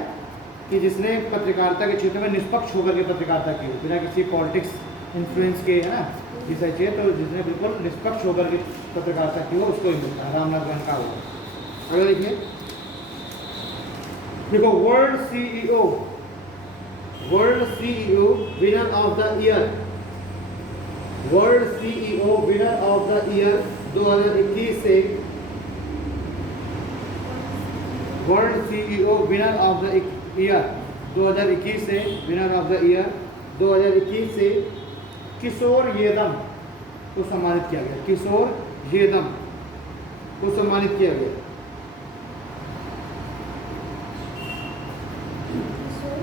कि जिसने पत्रकारिता के क्षेत्र में निष्पक्ष होकर के पत्रकारिता की हो, बिना किसी पॉलिटिक्स इन्फ्लुएंस के, है ना, जिसे चाहिए, तो जिसने बिल्कुल निष्पक्ष होकर के पत्रकारिता की हो उसको ही मिलता है। रामनाथ गोयनका अवार्ड। अगर देखिए देखो world CEO winner of the year, world CEO winner of the year 2021 से, world CEO winner of the year 2021 से, विनर ऑफ द ईयर 2021 से किशोर येदम को सम्मानित किया गया। किशोर येदम को सम्मानित किया गया।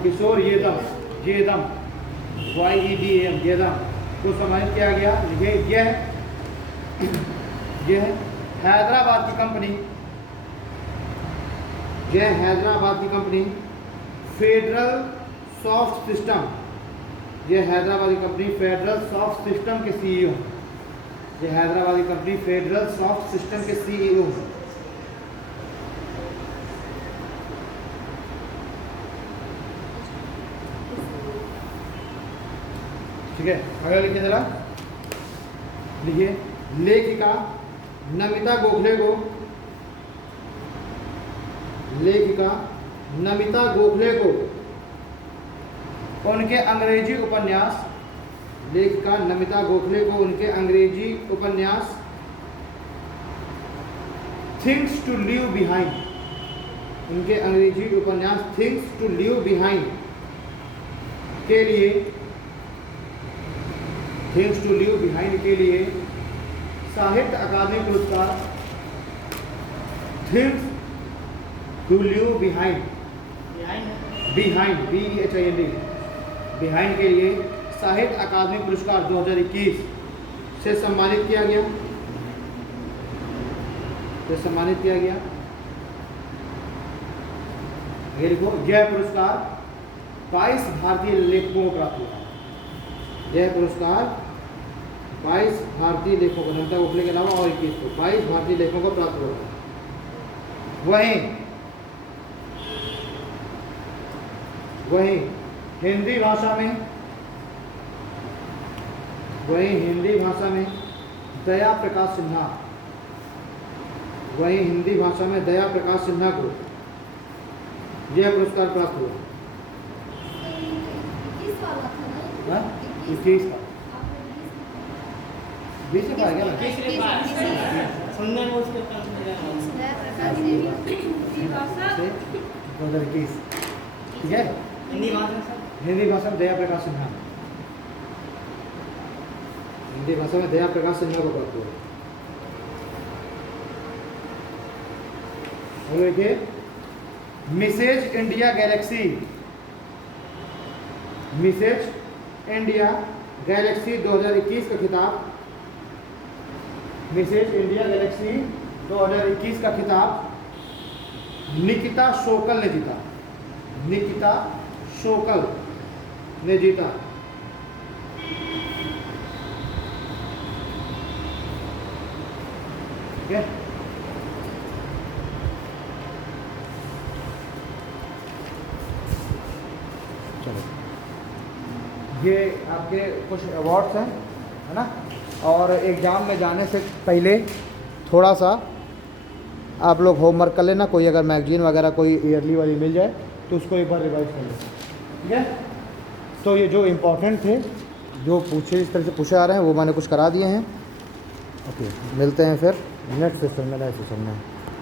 किशोर येदम, येदम YEDM, येदम को सम्मानित किया गया। यह हैदराबाद की कंपनी, यह हैदराबाद की कंपनी फेडरल सॉफ्ट सिस्टम, यह हैदराबाद की कंपनी फेडरल सॉफ्ट सिस्टम के सीईओ, यह हैदराबाद की कंपनी फेडरल सॉफ्ट सिस्टम के सीईओ। ठीक है, अगला लिखिए जरा, लिखिए लेखिका नमिता गोखले को, लेखिका नमिता गोखले को उनके अंग्रेजी उपन्यास, लेखिका नमिता गोखले को उनके अंग्रेजी उपन्यास थिंग्स टू लीव बिहाइंड, उनके अंग्रेजी उपन्यास थिंग्स टू लीव बिहाइंड के लिए, थिंग्स टू लीव बिहाइंड के लिए साहित्य अकादमी पुरस्कार things do leave behind, behind BHIND, behind के लिए साहित्य अकादमी पुरस्कार 2021 से सम्मानित किया गया, ये देखो, यह पुरस्कार 22 भारतीय लेखकों को प्राप्त हुआ। यह पुरस्कार 22 भारतीय लेखकों को, नमिता गोखले के अलावा और 21 को, 22 भारतीय लेखकों को प्राप्त हुआ। वहीं हिंदी भाषा में दया प्रकाश सिन्हा को यह पुरस्कार प्राप्त हुआ। 21 वाला था ना? 21 का 20 से पाया गया ना? सुनने में उसके पास जयप्रकाश देवी से 2021, ठीक है। हिंदी भाषा सर, हिंदी भाषा में दया प्रकाश सिन्हा, हिंदी भाषा में दया प्रकाश सिन्हा को प्राप्त हुआ। और देखिए, मिसेज इंडिया गैलेक्सी 2021 का खिताब, मिसेज इंडिया गैलेक्सी 2021 का खिताब निकिता शोकल ने जीता। निकिता शोकल ने जीता। ठीक है, चलो, ये आपके कुछ अवार्ड्स हैं, है ना। और एग्ज़ाम में जाने से पहले थोड़ा सा आप लोग होमवर्क कर लेना। कोई अगर मैगजीन वगैरह कोई ईयरली वाली मिल जाए तो उसको एक बार रिवाइज कर लेना, ठीक है। तो ये जो इम्पोर्टेंट थे, जो पूछे इस तरह से पूछे आ रहे हैं, वो मैंने कुछ करा दिए हैं। ओके, मिलते हैं फिर नेक्स्ट सेशन में, नए सेशन में।